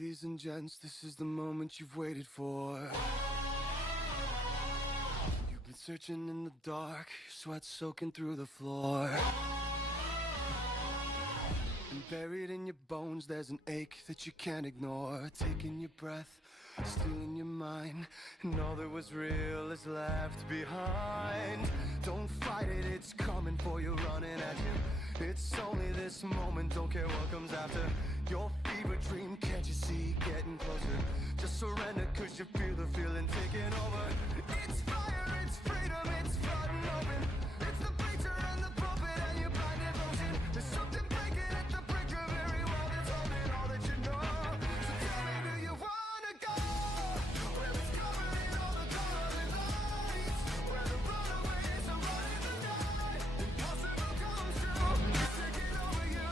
Ladies and gents, this is the moment you've waited for. You've been searching in the dark, your sweat soaking through the floor. And buried in your bones, there's an ache that you can't ignore. Taking your breath, stealing your mind, and all that was real is left behind. Don't fight it, it's coming for you, running at you. It's only this moment, don't care what comes after. Your fever dream, can't you see, getting closer. Just surrender, cause you feel the feeling taking over. It's fire, it's freedom, it's flooding open. It's the preacher and the pulpit and your blind devotion. There's something breaking at the brink of every wall that's holding all that you know. So tell me, do you wanna go? Where it's covering all the golden lights, where the runaways are running the night. Impossible comes true, it's taking over you.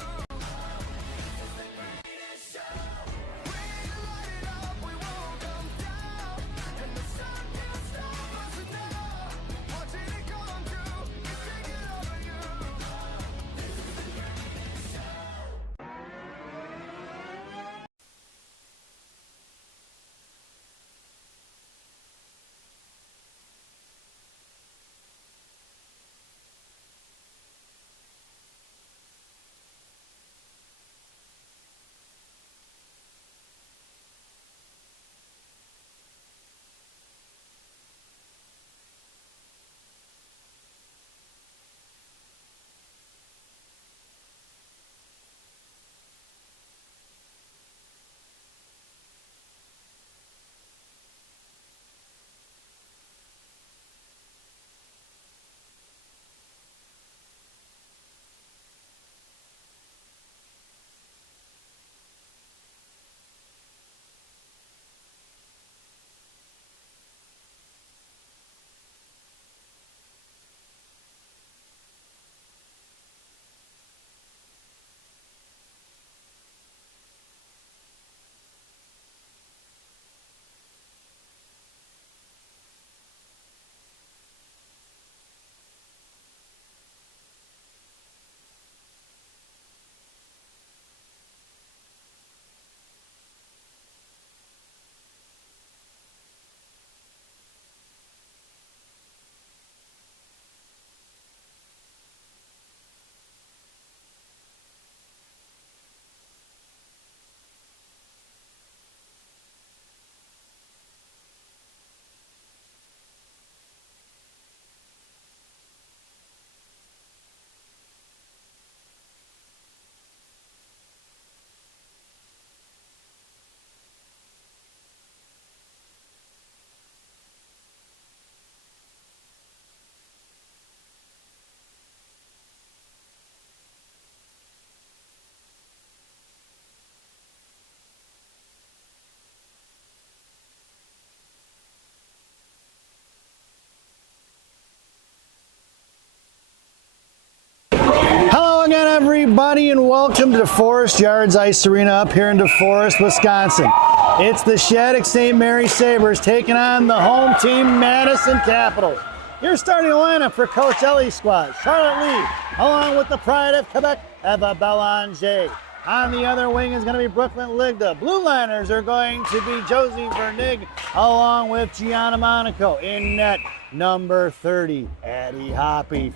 Everybody, and welcome to the Forest Yards Ice Arena up here in DeForest, Wisconsin. It's the Shattuck St. Mary Sabres taking on the home team, Madison Capitols. Your starting lineup for Coach Ellie's squad: Charlotte Lee, along with the pride of Quebec, Eva Belanger. On the other wing is going to be Brooklyn Ligda. Blue liners are going to be Josie Vernig, along with Gianna Monaco. In net, number 30, Addie Hoppy.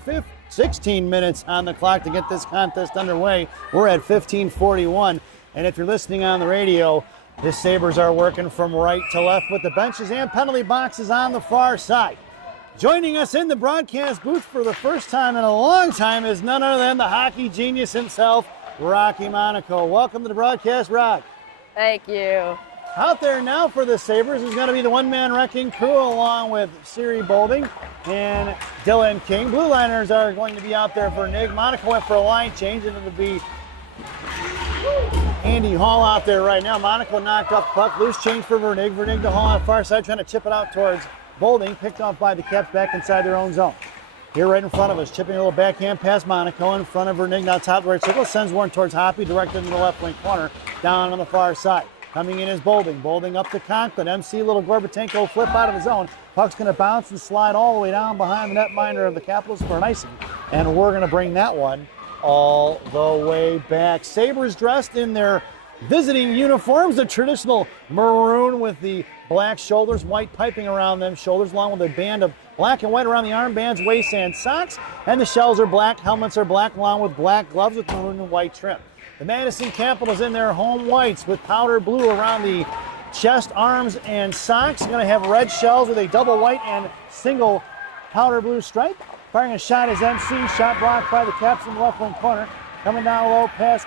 16 minutes on the clock to get this contest underway. We're at 15:41, and if you're listening on the radio, the Sabres are working from right to left with the benches and penalty boxes on the far side. Joining us in the broadcast booth for the first time in a long time is none other than the hockey genius himself, Rocky Monaco. Welcome to the broadcast, Rock. Thank you. Out there now for the Sabres is going to be the one-man wrecking crew along with Siri Bolding and Dylan King. Blue liners are going to be out there for Nig. Monaco went for a line change, and it'll be Andy Hall out there right now. Monaco knocked off the puck. Loose change for Vernig. Vernig to Hall on the far side, trying to chip it out towards Bolding. Picked off by the Caps back inside their own zone. Here right in front of us, chipping a little backhand past Monaco in front of Vernig. Now top right circle, sends one towards Hoppy, directed into the left wing corner, down on the far side. Coming in is Bolding. Bolding up to Conklin. MC little Gorbatenko flip out of his zone. Puck's going to bounce and slide all the way down behind the netminder of the Capitals for an icing. And we're going to bring that one all the way back. Sabres dressed in their visiting uniforms, the traditional maroon with the black shoulders, white piping around them shoulders, along with a band of black and white around the armbands, waist, and socks. And the shells are black, helmets are black, along with black gloves with maroon and white trim. The Madison Capitols in their home whites with powder blue around the chest, arms, and socks. Going to have red shells with a double white and single powder blue stripe. Firing a shot is MC, shot blocked by the Caps in the left wing corner. Coming down low past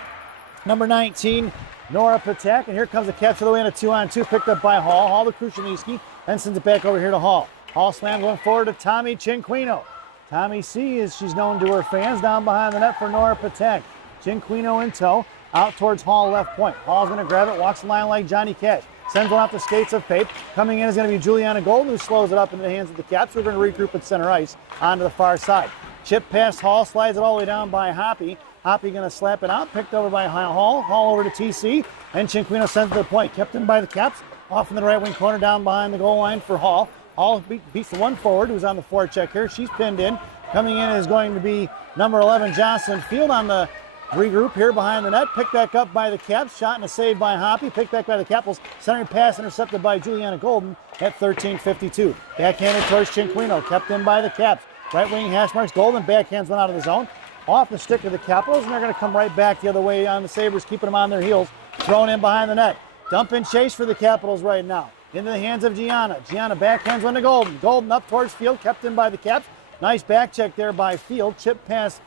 number 19, Nora Patak. And here comes the Caps to the way in a 2-on-2, picked up by Hall. Hall to Krushelnicki, then sends it back over here to Hall. Hall slam going forward to Tommy Cinquino. Tommy C, as she's known to her fans, down behind the net for Nora Patak. Cinquino in tow, out towards Hall left point. Hall's going to grab it, walks the line like Johnny Cash. Sends one off the skates of Pape. Coming in is going to be Juliana Golden, who slows it up into the hands of the Caps. We're going to regroup at center ice onto the far side. Chip past Hall, slides it all the way down by Hoppy. Hoppy going to slap it out, picked over by Hall. Hall over to TC, and Cinquino sends it to the point. Kept in by the Caps, off in the right wing corner, down behind the goal line for Hall. Hall beats the one forward who's on the forecheck here. She's pinned in. Coming in is going to be number 11, Jocelyn Field on the regroup here behind the net. Picked back up by the Caps. Shot and a save by Hoppy. Picked back by the Capitals. Centering pass intercepted by Juliana Golden at 13:52. Backhanded towards Cinquino. Kept in by the Caps. Right wing hash marks. Golden backhands one out of the zone. Off the stick of the Capitals, and they're going to come right back the other way on the Sabres, keeping them on their heels. Thrown in behind the net. Dump and chase for the Capitals right now. Into the hands of Gianna. Gianna backhands one to Golden. Golden up towards Field, kept in by the Caps. Nice back check there by Field. Chip past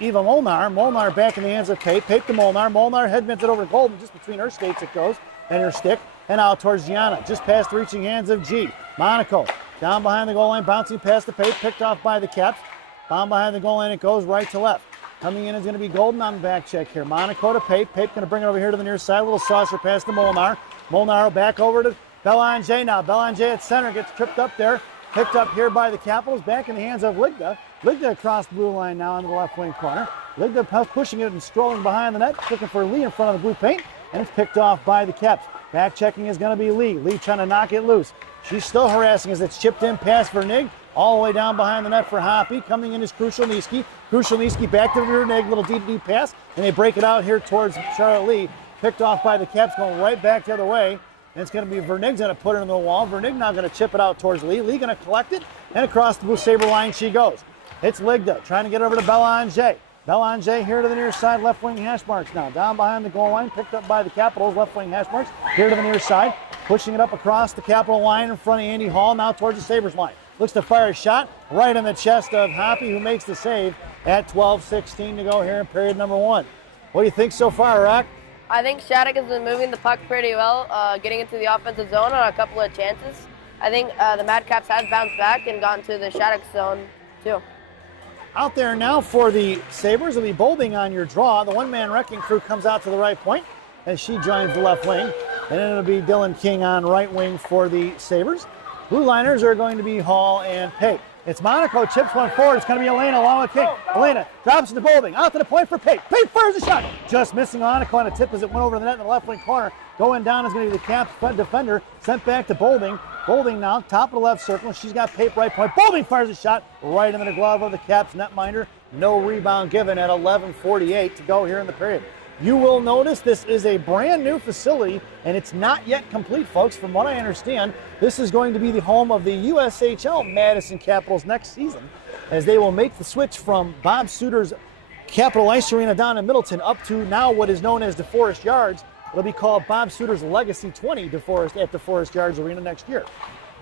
Eva Molnar. Molnar back in the hands of Pape. Pape to Molnar. Molnar headmans it over to Golden. Just between her skates it goes and her stick. And out towards Gianna. Just past the reaching hands of G. Monaco down behind the goal line. Bouncing past the Pape. Picked off by the Caps. Bound behind the goal line. It goes right to left. Coming in is going to be Golden on the back check here. Monaco to Pape. Pape going to bring it over here to the near side. A little saucer pass to Molnar. Molnar back over to Belanger now. Belanger at center gets tripped up there. Picked up here by the Capitals. Back in the hands of Ligda. Ligda across the blue line now on the left wing corner. Ligda pushing it and strolling behind the net. Looking for Lee in front of the blue paint. And it's picked off by the Caps. Back checking is going to be Lee. Lee trying to knock it loose. She's still harassing as it's chipped in past Vernig. All the way down behind the net for Hoppy. Coming in is Krushelnicki. Krushelnicki back to Vernig. Little D-to-D pass. And they break it out here towards Charlotte Lee. Picked off by the Caps, going right back the other way. And it's going to be Vernig's going to put it in the wall. Vernig now going to chip it out towards Lee. Lee going to collect it. And across the blue Sabre line she goes. It's Ligda trying to get over to Belanger. Belanger here to the near side. Left wing hash marks now. Down behind the goal line. Picked up by the Capitals. Left wing hash marks. Here to the near side. Pushing it up across the Capital line in front of Andy Hall. Now towards the Sabres line. Looks to fire a shot right in the chest of Hoppy, who makes the save at 12:16 to go here in period number 1. What do you think so far, Rock? I think Shattuck has been moving the puck pretty well, getting into the offensive zone on a couple of chances. I think the Madcaps have bounced back and gone to the Shattuck zone too. Out there now for the Sabres will be Bolding on your draw. The one-man wrecking crew comes out to the right point as she joins the left wing. And then it'll be Dylan King on right wing for the Sabres. Blue liners are going to be Hall and Pape. It's Monaco, chips one forward. It's going to be Elena along with King. Elena drops it to Bolding. Out to the point for Pape. Pape fires a shot. Just missing Monaco on a tip as it went over the net in the left wing corner. Going down is going to be the Caps defender. Sent back to Bolding. Bolding now, top of the left circle. She's got Pape right point. Bolding fires a shot right into the glove of the Caps netminder. No rebound given at 11:48 to go here in the period. You will notice this is a brand new facility, and it's not yet complete, folks. From what I understand, this is going to be the home of the USHL Madison Capitals next season, as they will make the switch from Bob Suter's Capitol Ice Arena down in Middleton up to now what is known as DeForest Yards. It'll be called Bob Suter's Legacy 20 DeForest at DeForest Yards Arena next year.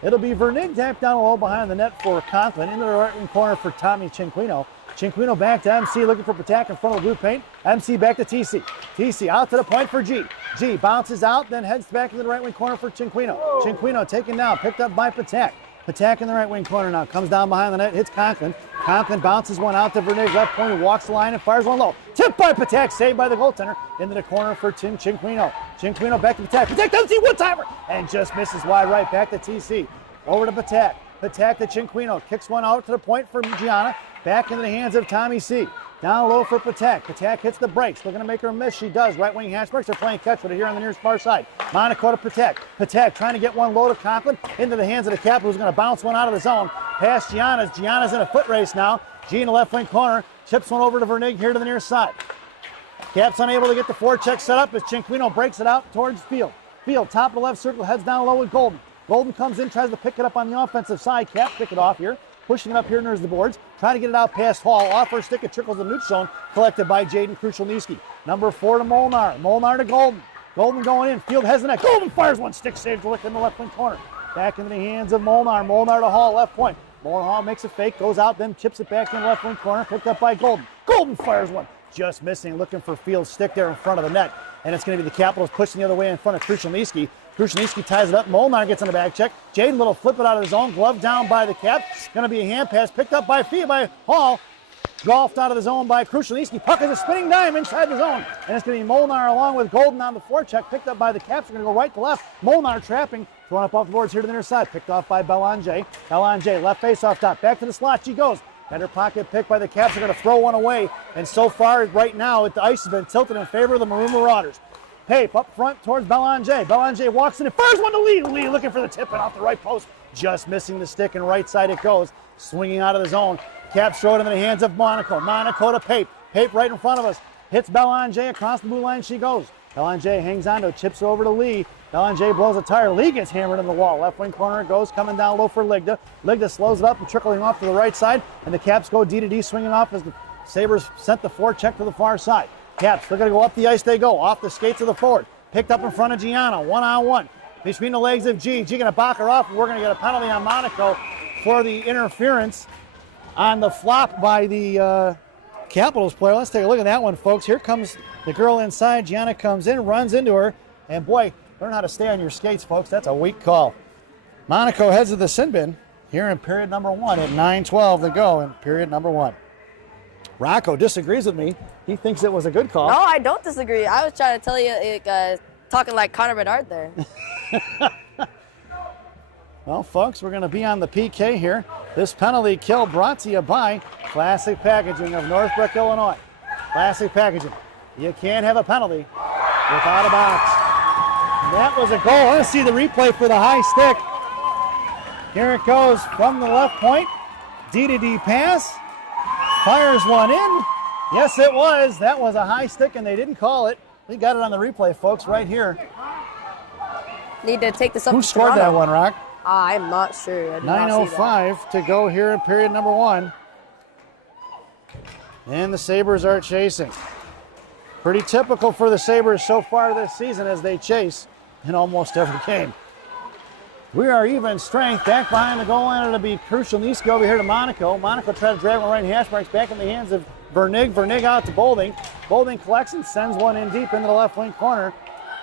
It'll be Vernig tapped down low behind the net for Conklin, into the right wing corner for Tommy Cinquino. Cinquino back to MC, looking for Patak in front of the blue paint. MC back to TC. TC out to the point for G. G bounces out, then heads back into the right wing corner for Cinquino. Cinquino taken down, picked up by Patak. Patak in the right wing corner now, comes down behind the net, hits Conklin. Conklin bounces one out to Vernig, left point, walks the line and fires one low. Tipped by Patak, saved by the goaltender. Into the corner for Tim Cinquino. Cinquino back to Patak. Patak doesn't see one-timer and just misses wide right, back to TC. Over to Patak. Patak to Cinquino, kicks one out to the point for Gianna. Back into the hands of Tommy C. Down low for Patak. Patak hits the brakes. Looking to make her miss. She does. Right wing hash marks. They're playing catch with it here on the nearest far side. Monaco to Patak. Patak trying to get one low to Conklin. Into the hands of the Capitals, who's going to bounce one out of the zone. Past Gianna's. Gianna's in a foot race now. G in the left wing corner. Chips one over to Vernig here to the near side. Caps unable to get the forecheck set up as Cinquino breaks it out towards Field. Field, top of the left circle, heads down low with Golden. Golden comes in, tries to pick it up on the offensive side. Caps pick it off here, pushing it up here near the boards. Trying to get it out past Hall. Off her stick, it trickles the neutral zone, collected by Jaden Kruszalniski. Number 4 to Molnar. Molnar to Golden. Golden going in. Field has the net. Golden fires one. Stick saves in the left wing corner. Back into the hands of Molnar. Molnar to Hall, left point. Hall makes a fake, goes out, then chips it back in the left wing corner. Picked up by Golden. Golden fires one. Just missing, looking for Field's stick there in front of the net. And it's going to be the Capitals pushing the other way in front of Kruszalniski. Kruszalniski ties it up. Molnar gets on the back check. Jaden Little flip it out of his zone. Glove down by the Cap. Going to be a hand pass picked up by Hall. Golfed out of the zone by Kruszalniski. Puck is a spinning dime inside the zone. And it's going to be Molnar along with Golden on the forecheck. Picked up by the Caps. We're going to go right to left. Molnar trapping. Throwing up off the boards here to the near side. Picked off by Belanger. Belanger left face off top. Back to the slot. She goes. Better pocket pick by the Caps. Are going to throw one away. And so far, right now, the ice has been tilted in favor of the Maroon Marauders. Pape up front towards Belanger. Belanger walks in and fires one to Lee. Lee looking for the tip and off the right post. Just missing the stick, and right side it goes. Swinging out of the zone. Caps throw it into the hands of Monaco. Monaco to Pape. Pape right in front of us. Hits Belanger. Across the blue line she goes. Belanger hangs on to it. Chips over to Lee. Belanger blows a tire. Lee gets hammered in the wall. Left wing corner it goes. Coming down low for Ligda. Ligda slows it up and trickling off to the right side. And the Caps go D to D, swinging off as the Sabres sent the forecheck to the far side. Caps, they're going to go up the ice. They go off the skates of the forward. Picked up in front of Gianna. 1-on-1. Between the legs of G. G going to back her off. And we're going to get a penalty on Monaco for the interference on the flop by the Capitals player. Let's take a look at that one, folks. Here comes the girl inside. Gianna comes in, runs into her. And boy, learn how to stay on your skates, folks. That's a weak call. Monaco heads to the sin bin here in period number 1 at 9:12 to go in period number 1. Rocco disagrees with me. He thinks it was a good call. No, I don't disagree. I was trying to tell you, talking like Connor Bedard there. Well, folks, we're going to be on the PK here. This penalty kill brought to you by Classic Packaging of Northbrook, Illinois. Classic Packaging. You can't have a penalty without a box. That was a goal. I want to see the replay for the high stick. Here it goes from the left point. D to D pass. Fires one in. Yes, it was. That was a high stick, and they didn't call it. We got it on the replay, folks, right here. Need to take this up. Who to scored Toronto. that one, Rock? I'm not sure. 9:05 to go here in period number 1. And the Sabres are chasing. Pretty typical for the Sabres so far this season as they chase in almost every game. We are even strength. Back behind the goal line. It'll be Kruszalniski over here to Monaco. Monaco tried to drag one right hash marks back in the hands of Vernig. Vernig out to Bolding. Bolding collects and sends one in deep into the left wing corner.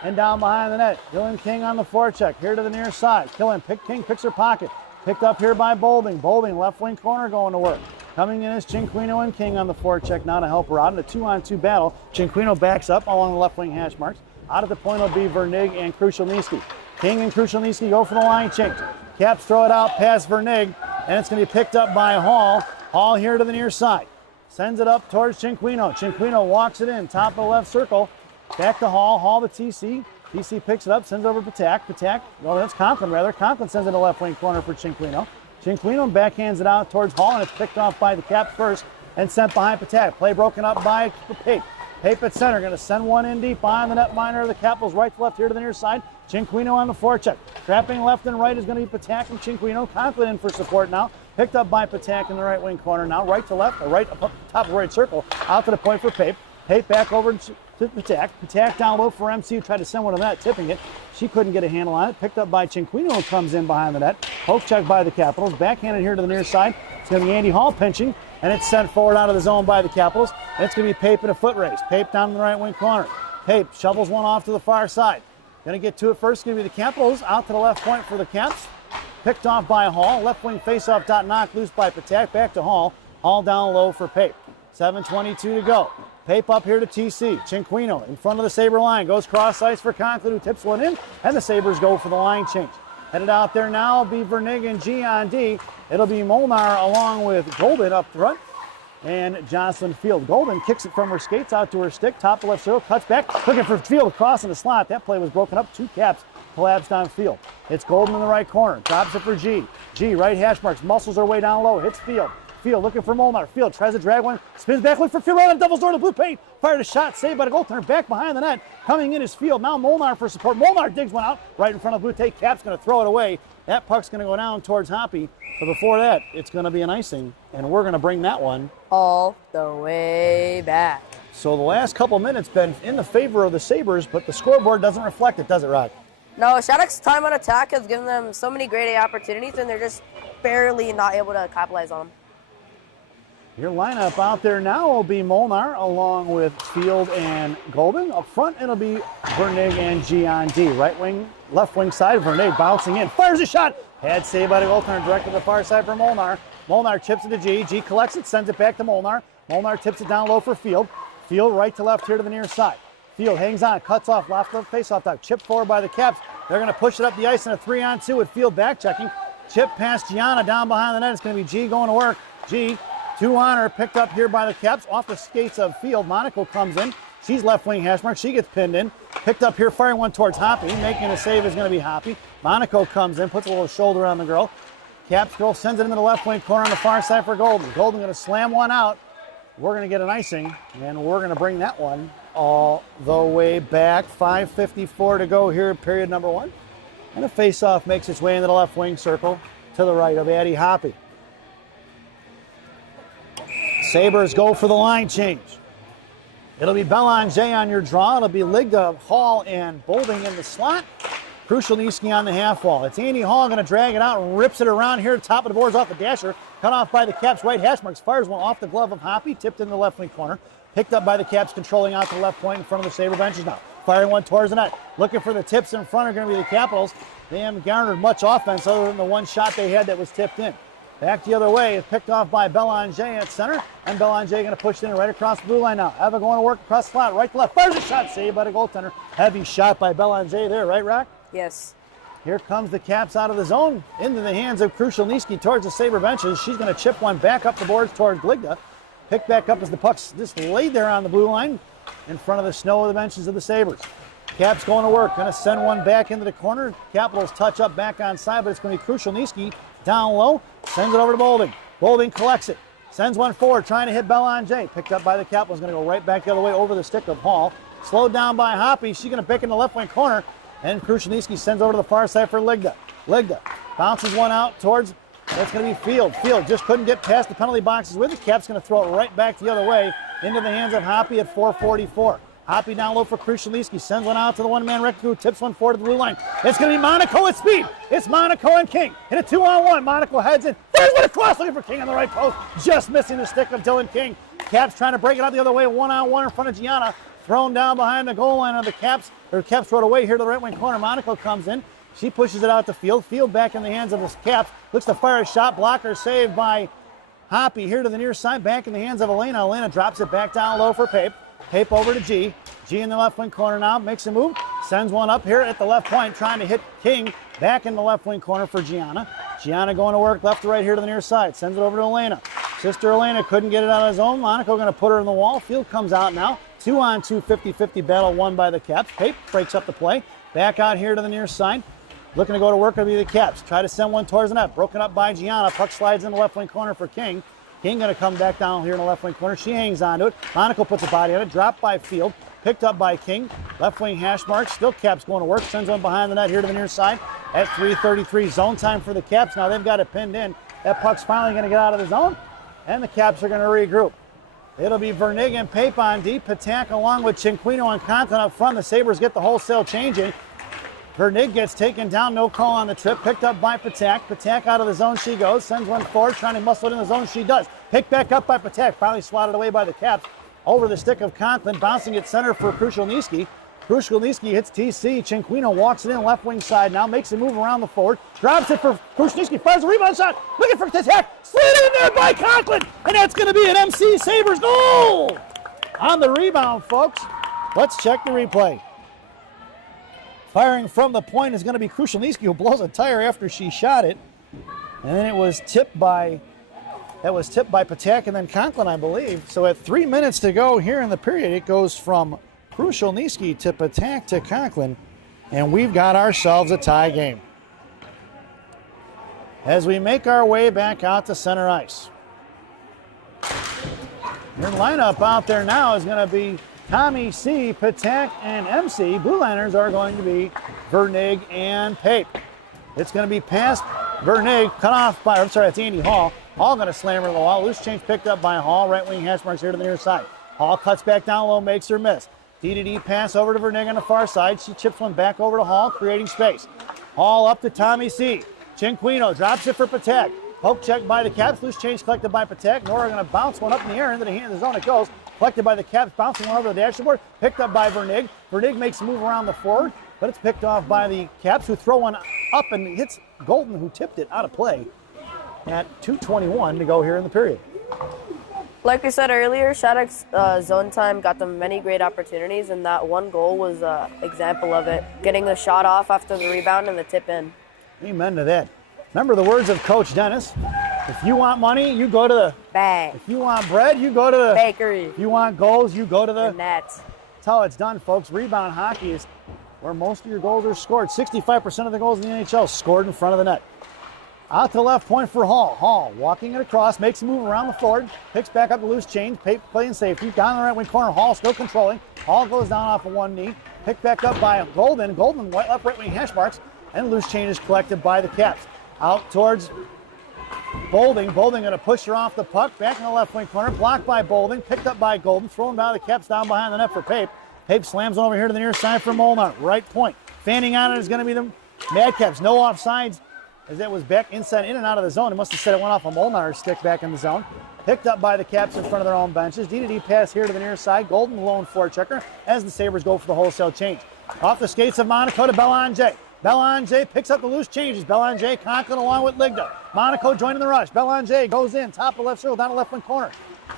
And down behind the net. Dylan King on the forecheck. Here to the near side. King picks her pocket. Picked up here by Bolding. Bolding left wing corner going to work. Coming in is Cinquino and King on the forecheck now to help her out in a 2-on-2 battle. Cinquino backs up along the left wing hash marks. Out at the point will be Vernig and Kruszalniski. King and Kruszalniski go for the line change. Caps throw it out past Vernig, and it's going to be picked up by Hall. Hall here to the near side. Sends it up towards Cinquino. Cinquino walks it in, top of the left circle. Back to Hall. Hall to TC. TC picks it up, sends over Patak. Patak, well, that's Conklin rather. Conklin sends it to left wing corner for Cinquino. Cinquino backhands it out towards Hall, and it's picked off by the Caps first and sent behind Patak. Play broken up by Pape. Pape at center, going to send one in deep behind the netminder of the Capitals, right to left here to the near side. Cinquino on the forecheck. Trapping left and right is going to be Patak and Cinquino. Conklin in for support now. Picked up by Patak in the right wing corner now. Right to left, or right up top of the right circle. Out to the point for Pape. Pape back over to Patak. Patak down low for MC, who tried to send one to the net, tipping it. She couldn't get a handle on it. Picked up by Cinquino, who comes in behind the net. Poke check by the Capitals. Backhanded here to the near side. It's going to be Andy Hall pinching, and it's sent forward out of the zone by the Capitals. And it's going to be Pape in a foot race. Pape down in the right wing corner. Pape shovels one off to the far side. Going to get to it first. It's going to be the Capitals out to the left point for the Caps. Picked off by Hall. Left wing faceoff dot knocked loose by Patak. Back to Hall. Hall down low for Pape. 7:22 to go. Pape up here to TC. Cinquino in front of the Sabre line. Goes cross ice for Conklin, who tips one in. And the Sabres go for the line change. Headed out there now will be Vernig and G on D. It'll be Molnar along with Golden up front. And Jocelyn Field. Golden kicks it from her skates out to her stick. Top of left circle. Cuts back. Looking for Field across in the slot. That play was broken up. 2 Caps collapsed on Field. It's Golden in the right corner. Drops it for G. G right hash marks. Muscles her way down low. Hits Field. Field looking for Molnar. Field tries to drag one, spins back, look for Field, right on devil's door to the blue paint. Fired a shot, saved by the goaltender, back behind the net. Coming in is Field. Now Molnar for support. Molnar digs one out right in front of the blue tape. Cap's going to throw it away. That puck's going to go down towards Hoppy. But before that, it's going to be an icing, and we're going to bring that one all the way back. So the last couple minutes been in the favor of the Sabres, but the scoreboard doesn't reflect it, does it, Rod? No, Shattuck's time on attack has given them so many great opportunities, and they're just barely not able to capitalize on them. Your lineup out there now will be Molnar along with Field and Golden. Up front, it'll be Vernig and G on D. Right wing, left wing side, Vernig bouncing in, fires a shot. Had saved by the goaltender, direct to the far side for Molnar. Molnar chips it to G. G collects it, sends it back to Molnar. Molnar tips it down low for Field. Field right to left here to the near side. Field hangs on, cuts off, left face-off dog. Chip forward by the Caps. They're going to push it up the ice in a 3-on-2 with Field back checking. Chip past Gianna down behind the net. It's going to be G going to work. G, 2 on her, picked up here by the Caps. Off the skates of Field. Monaco comes in. She's left wing hash mark. She gets pinned in. Picked up here, firing one towards Hoppy. Making a save is going to be Hoppy. Monaco comes in, puts a little shoulder on the girl. Caps girl sends it into the left wing corner on the far side for Golden. Golden going to slam one out. We're going to get an icing, and we're going to bring that one all the way back. 5:54 to go here in period number 1. And a face-off makes its way into the left wing circle to the right of Addie Hoppy. Sabres go for the line change. It'll be Belanger on your draw. It'll be Ligda, Hall, and Bolding in the slot. Krushelnyski on the half wall. It's Andy Hall going to drag it out and rips it around here. Top of the boards off the dasher. Cut off by the Caps right hash marks. Fires one off the glove of Hoppy. Tipped in the left wing corner. Picked up by the Caps, controlling out to the left point in front of the Sabre benches now. Firing one towards the net. Looking for the tips in front are going to be the Capitals. They haven't garnered much offense other than the one shot they had that was tipped in. Back the other way. It's picked off by Belanger at center. And Belanger going to push it in right across the blue line now. Eva going to work across the slot. Right to left. Fires a shot. Saved by the goaltender. Heavy shot by Belanger there. Right, Rock? Yes. Here comes the Caps out of the zone into the hands of Krushelnyski towards the Sabre benches. She's going to chip one back up the boards towards Gligda. Picked back up as the puck's just laid there on the blue line in front of the snow of the benches of the Sabres. Caps going to work. Going to send one back into the corner. Capitals touch up back on side, but it's going to be Krushelnyski down low. Sends it over to Bolding. Bolding collects it. Sends one forward, trying to hit Belanger. Picked up by the Capitals. Going to go right back the other way over the stick of Hall. Slowed down by Hoppy. She's going to pick in the left wing corner. And Krushelnyski sends over to the far side for Ligda. Ligda bounces one out towards, that's going to be Field. Field just couldn't get past the penalty boxes with it. Cap's going to throw it right back the other way into the hands of Hoppy at 4:44. Hoppy down low for Krushelnyski. Sends one out to the one-man wreck crew. Tips one forward to the blue line. It's going to be Monaco at speed. It's Monaco and King. In a 2-on-1, Monaco heads in. There's one across looking for King on the right post. Just missing the stick of Dylan King. Caps trying to break it out the other way. 1-on-1 in front of Gianna. Thrown down behind the goal line of the Caps. Caps throw it away here to the right wing corner. Monaco comes in. She pushes it out to Field. Field back in the hands of the Caps. Looks to fire a shot. Blocker saved by Hoppy here to the near side. Back in the hands of Elena. Elena drops it back down low for Pape. Pape over to G. G in the left wing corner now. Makes a move. Sends one up here at the left point. Trying to hit King. Back in the left wing corner for Gianna. Gianna going to work left to right here to the near side. Sends it over to Elena. Sister Elena couldn't get it out of his own. Monaco going to put her in the wall. Field comes out now. 2-on-2, 50-50 battle won by the Caps. Pape breaks up the play. Back out here to the near side. Looking to go to work will be the Caps. Try to send one towards the net. Broken up by Gianna. Puck slides in the left wing corner for King. King going to come back down here in the left wing corner. She hangs onto it. Monaco puts a body on it. Dropped by Field. Picked up by King. Left wing hash mark. Still Caps going to work. Sends one behind the net here to the near side. At 3:33. Zone time for the Caps. Now they've got it pinned in. That puck's finally going to get out of the zone. And the Caps are going to regroup. It'll be Vernig and Pape on deep. Patak along with Cinquino and Conklin up front. The Sabres get the wholesale change in. Vernig gets taken down. No call on the trip. Picked up by Patak. Patak out of the zone she goes. Sends one forward. Trying to muscle it in the zone. She does. Picked back up by Patak. Finally swatted away by the Caps. Over the stick of Conklin. Bouncing at center for Krushelnyski. Krushelnyski hits TC. Cinquino walks it in left wing side now. Makes a move around the forward. Drops it for Krushelnyski. Fires a rebound shot. Looking for Patak. Slid in there by Conklin. And that's going to be an MC Sabres goal. On the rebound, folks. Let's check the replay. Firing from the point is going to be Krushelnyski, who blows a tire after she shot it. And then it was tipped by Patak and then Conklin, I believe. So at 3 minutes to go here in the period, it goes from Krushelnyski to Patak to Conklin, and we've got ourselves a tie game. As we make our way back out to center ice, Your lineup out there now is going to be Tommy C, Patek, and MC. Blue liners are going to be Vernig and Pape. It's going to be past Vernig, cut off by, that's Andy Hall. Hall going to slam her to the wall. Loose change picked up by Hall. Right wing hash marks here to the near side. Hall cuts back down low, makes her miss. D pass over to Vernig on the far side. She chips one back over to Hall, creating space. Hall up to Tommy C. Cinquino drops it for Patek. Poke check by the Caps. Loose change collected by Patek. Nora going to bounce one up in the air into the hand of the zone. It goes. Collected by the Caps, bouncing one over the dashboard. Picked up by Vernig. Vernig makes a move around the forward, but it's picked off by the Caps, who throw one up and hits Golden, who tipped it out of play at 2:21 to go here in the period. Like we said earlier, Shattuck's zone time got them many great opportunities, and that one goal was an example of it. Getting a shot off after the rebound and the tip in. Amen to that. Remember the words of Coach Dennis. If you want money, you go to the bag. If you want bread, you go to the bakery. If you want goals, you go to the nets. That's how it's done, folks. Rebound hockey is where most of your goals are scored. 65% of the goals in the NHL scored in front of the net. Out to the left point for Hall. Hall walking it across, makes a move around the forward, picks back up the loose change, playing safety. Down the right wing corner, Hall still controlling. Hall goes down off of one knee, picked back up by Golden. Golden left right wing hash marks, and loose change is collected by the Caps. Out towards Bolding. Bolding going to push her off the puck. Back in the left wing corner. Blocked by Bolding. Picked up by Golden. Thrown down the Caps down behind the net for Pape. Pape slams over here to the near side for Molnar. Right point. Fanning on it is going to be the Madcaps. No offsides as it was back inside, in and out of the zone. It must have said it went off a Molnar's stick back in the zone. Picked up by the Caps in front of their own benches. D pass here to the near side. Golden lone forechecker as the Sabres go for the wholesale change. Off the skates of Monaco to Belanger. Belanger picks up the loose changes. Belanger Conklin along with Ligda. Monaco joining the rush. Belanger goes in, top of the left circle, down the left wing corner.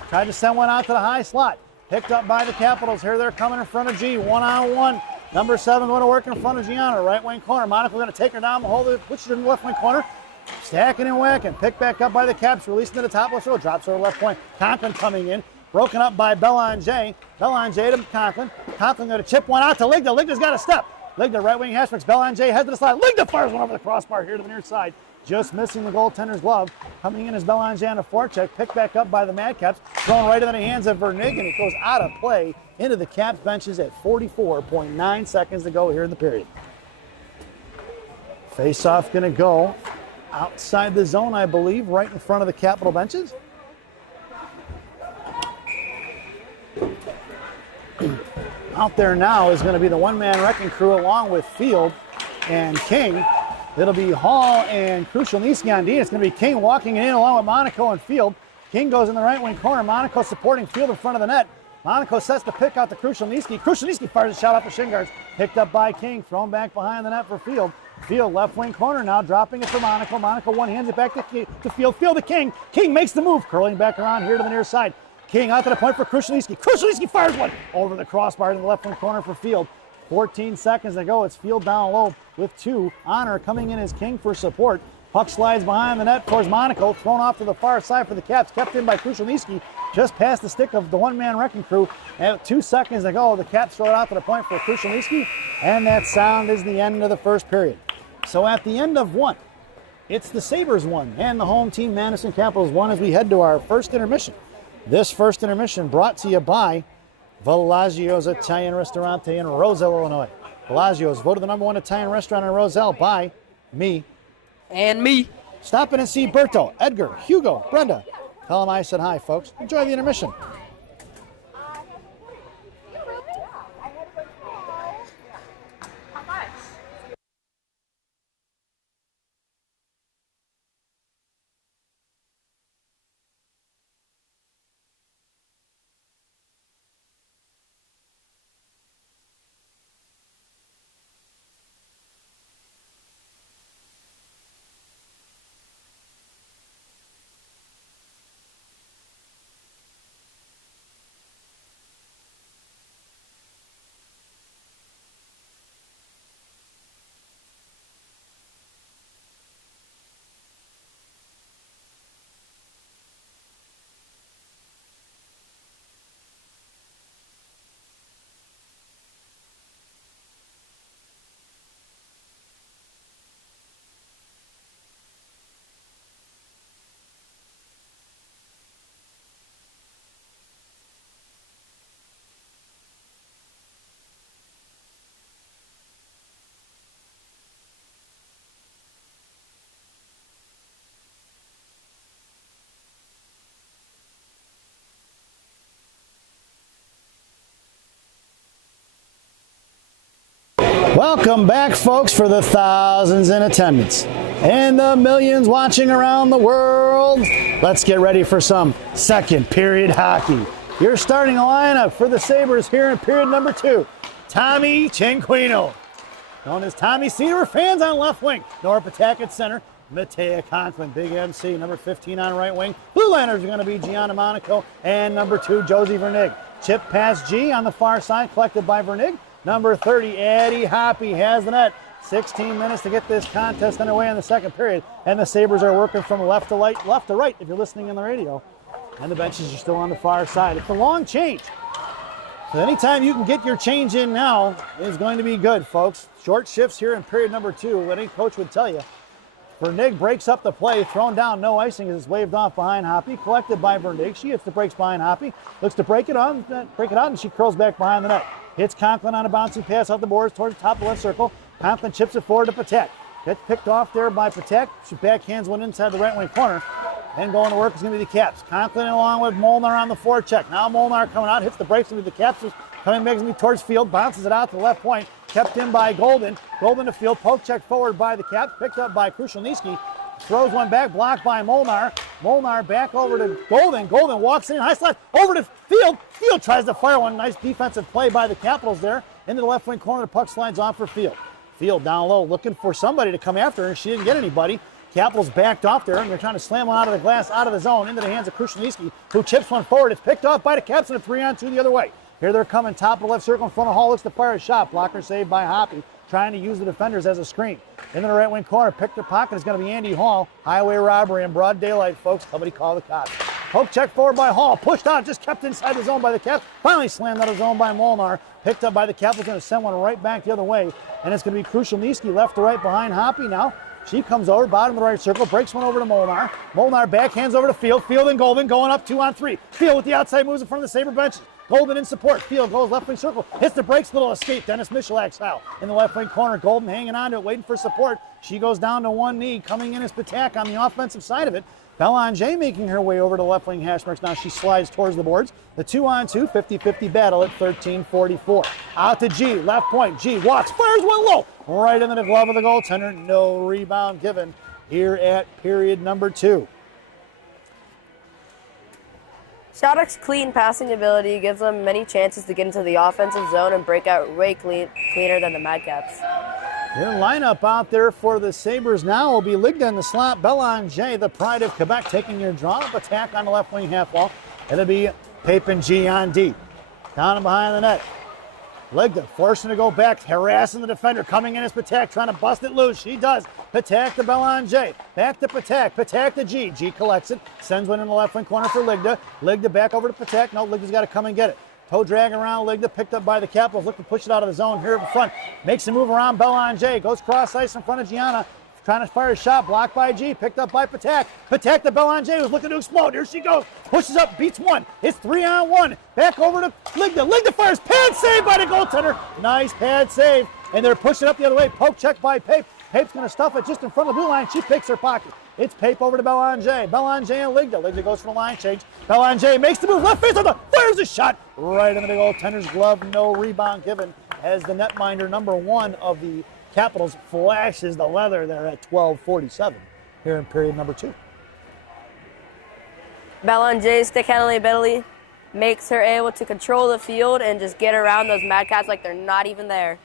Tried to send one out to the high slot. Picked up by the Capitals. Here they're coming in front of G. One-on-one. Number 7 going to work in front of Gianna. Right wing corner. Monaco going to take her down, hold it, push it in the left wing corner. Stacking and whacking. Picked back up by the Caps. Releasing to the top left circle. Drops her left point. Conklin coming in. Broken up by Belanger. Belanger to Conklin. Conklin going to chip one out to Ligda. Ligda's got a step. Ligda, right wing hash marks. Belanger heads to the slide. Ligda fires one over the crossbar here to the near side. Just missing the goaltender's glove. Coming in is Belanger on a forecheck. Picked back up by the Madcaps. Thrown right into the hands of Vernig, and it goes out of play into the Caps benches at 44.9 seconds to go here in the period. Face-off going to go outside the zone, I believe, right in front of the Capital benches. Out there now is going to be the one-man wrecking crew along with Field and King. It'll be Hall and Krushelnyski on D. It's going to be King walking in along with Monaco and Field. King goes in the right wing corner. Monaco supporting Field in front of the net. Monaco sets the pick out to Krushelnyski. Krushelnyski fires a shot off the shin guards. Picked up by King. Thrown back behind the net for Field. Field left wing corner now, dropping it for Monaco. Monaco one hands it back to Field. Field to King. King makes the move, curling back around here to the near side. King out to the point for Krushelnyski. Krushelnyski fires one over the crossbar in the left wing corner for Field. 14 seconds to go. It's Field down low with 2. Honor coming in as King for support. Puck slides behind the net towards Monaco. Thrown off to the far side for the Caps. Kept in by Krushelnyski. Just past the stick of the one-man wrecking crew. And 2 seconds to go. The Caps throw it out to the point for Krushelnyski. And that sound is the end of the first period. So at the end of 1, it's the Sabres 1 and the home team Madison Capitals 1 as we head to our first intermission. This first intermission brought to you by Bellagio's Italian Ristorante in Roselle, Illinois. Bellagio's voted the #1 Italian restaurant in Roselle by me. And me. Stop in and see Berto, Edgar, Hugo, Brenda. Tell them I said hi, folks. Enjoy the intermission. Welcome back, folks, for the thousands in attendance and the millions watching around the world. Let's get ready for some second period hockey. Your starting lineup for the Sabres here in period number 2. Tommy Cinquino, known as Tommy Cedar, fans on left wing. Nora Patak at center. Matea Conklin, big MC, number 15 on right wing. Blue Liners are going to be Gianna Monaco and number 2, Josie Vernig. Chip past G on the far side, collected by Vernig. Number 30, Eddie Hoppy has the net. 16 minutes to get this contest underway in the second period. And the Sabres are working from left to right if you're listening in the radio. And the benches are still on the far side. It's a long change. So anytime you can get your change in now is going to be good, folks. Short shifts here in period number 2. What any coach would tell you. Vernig breaks up the play, thrown down, no icing as it's waved off behind Hoppy. Collected by Vernig. She hits the brakes behind Hoppy. Looks to break it out, and she curls back behind the net. Hits Conklin on a bouncing pass out the boards towards the top of the left circle. Conklin chips it forward to Patek. Gets picked off there by Patek. She backhands one inside the right wing corner. Then going to work is going to be the Caps. Conklin along with Molnar on the forecheck. Now Molnar coming out, hits the brakes with the Caps. Coming back towards field, bounces it out to the left point. Kept in by Golden. Golden to field, poke check forward by the Caps. Picked up by Krushelnyski. Throws one back, blocked by Molnar. Molnar back over to Golden. Golden walks in, high slot, over to Field. Field tries to fire one. Nice defensive play by the Capitals there. Into the left wing corner, the puck slides off for Field. Field down low, looking for somebody to come after her, and she didn't get anybody. Capitals backed off there, and they're trying to slam one out of the glass, out of the zone, into the hands of Krushelnyski, who chips one forward. It's picked off by the Caps, and a 3-on-2 the other way. Here they're coming, top of the left circle in front of Hall, looks to fire a shot. Blocker saved by Hoppy, trying to use the defenders as a screen. Into the right wing corner, picked their pocket, is going to be Andy Hall. Highway robbery in broad daylight, folks. Somebody call the cops. Poke check forward by Hall, pushed out, just kept inside the zone by the Caps. Finally slammed out of zone by Molnar. Picked up by the Caps, going to send one right back the other way. And it's going to be Krushelnyski left to right behind Hoppy now. She comes over, bottom of the right circle, breaks one over to Molnar. Molnar backhands over to Field. Field and Golden going up 2-on-3. Field with the outside moves in front of the Sabre benches. Golden in support. Field goes left wing circle. Hits the brakes. Little escape. Dennis Michalak style. In the left wing corner. Golden hanging on to it, waiting for support. She goes down to one knee. Coming in is Patak on the offensive side of it. Belanger making her way over to the left wing hash marks. Now she slides towards the boards. The 2-on-2, 50-50 battle at 13:44. Out to G. Left point. G walks. Fires one low. Right into the glove of the goaltender. No rebound given here at period number 2. Shattuck's clean passing ability gives them many chances to get into the offensive zone and break out way cleaner than the Madcaps. Your lineup out there for the Sabres now will be Ligda in the slot. Belanger, the pride of Quebec, taking your draw-up attack on the left wing half wall. It'll be Pape G on D. Down and behind the net. Ligda forcing to go back, harassing the defender. Coming in is Patak, trying to bust it loose. She does. Patak to Belanger. Back to Patak. Patak to G. G collects it. Sends one in the left wing corner for Ligda. Ligda back over to Patak. No, Ligda's got to come and get it. Toe drag around Ligda. Picked up by the Capitals. Look to push it out of the zone here in front. Makes a move around Belanger. Goes cross ice in front of Gianna. Trying to fire a shot, blocked by G, picked up by Patak. Patak to Belanger, who's looking to explode. Here she goes, pushes up, beats one. It's 3-on-1. Back over to Ligda. Ligda fires, pad save by the goaltender. Nice pad save. And they're pushing up the other way. Poke check by Pape. Pape's going to stuff it just in front of the blue line. She picks her pocket. It's Pape over to Belanger. Belanger and Ligda. Ligda goes for the line change. Belanger makes the move, left face on the, fires a shot right into the goaltender's glove. No rebound given as the netminder number 1 of the Capitals flashes the leather there at 12:47 here in period number 2. Belanger's stick handling ability makes her able to control the field and just get around those Madcaps like they're not even there.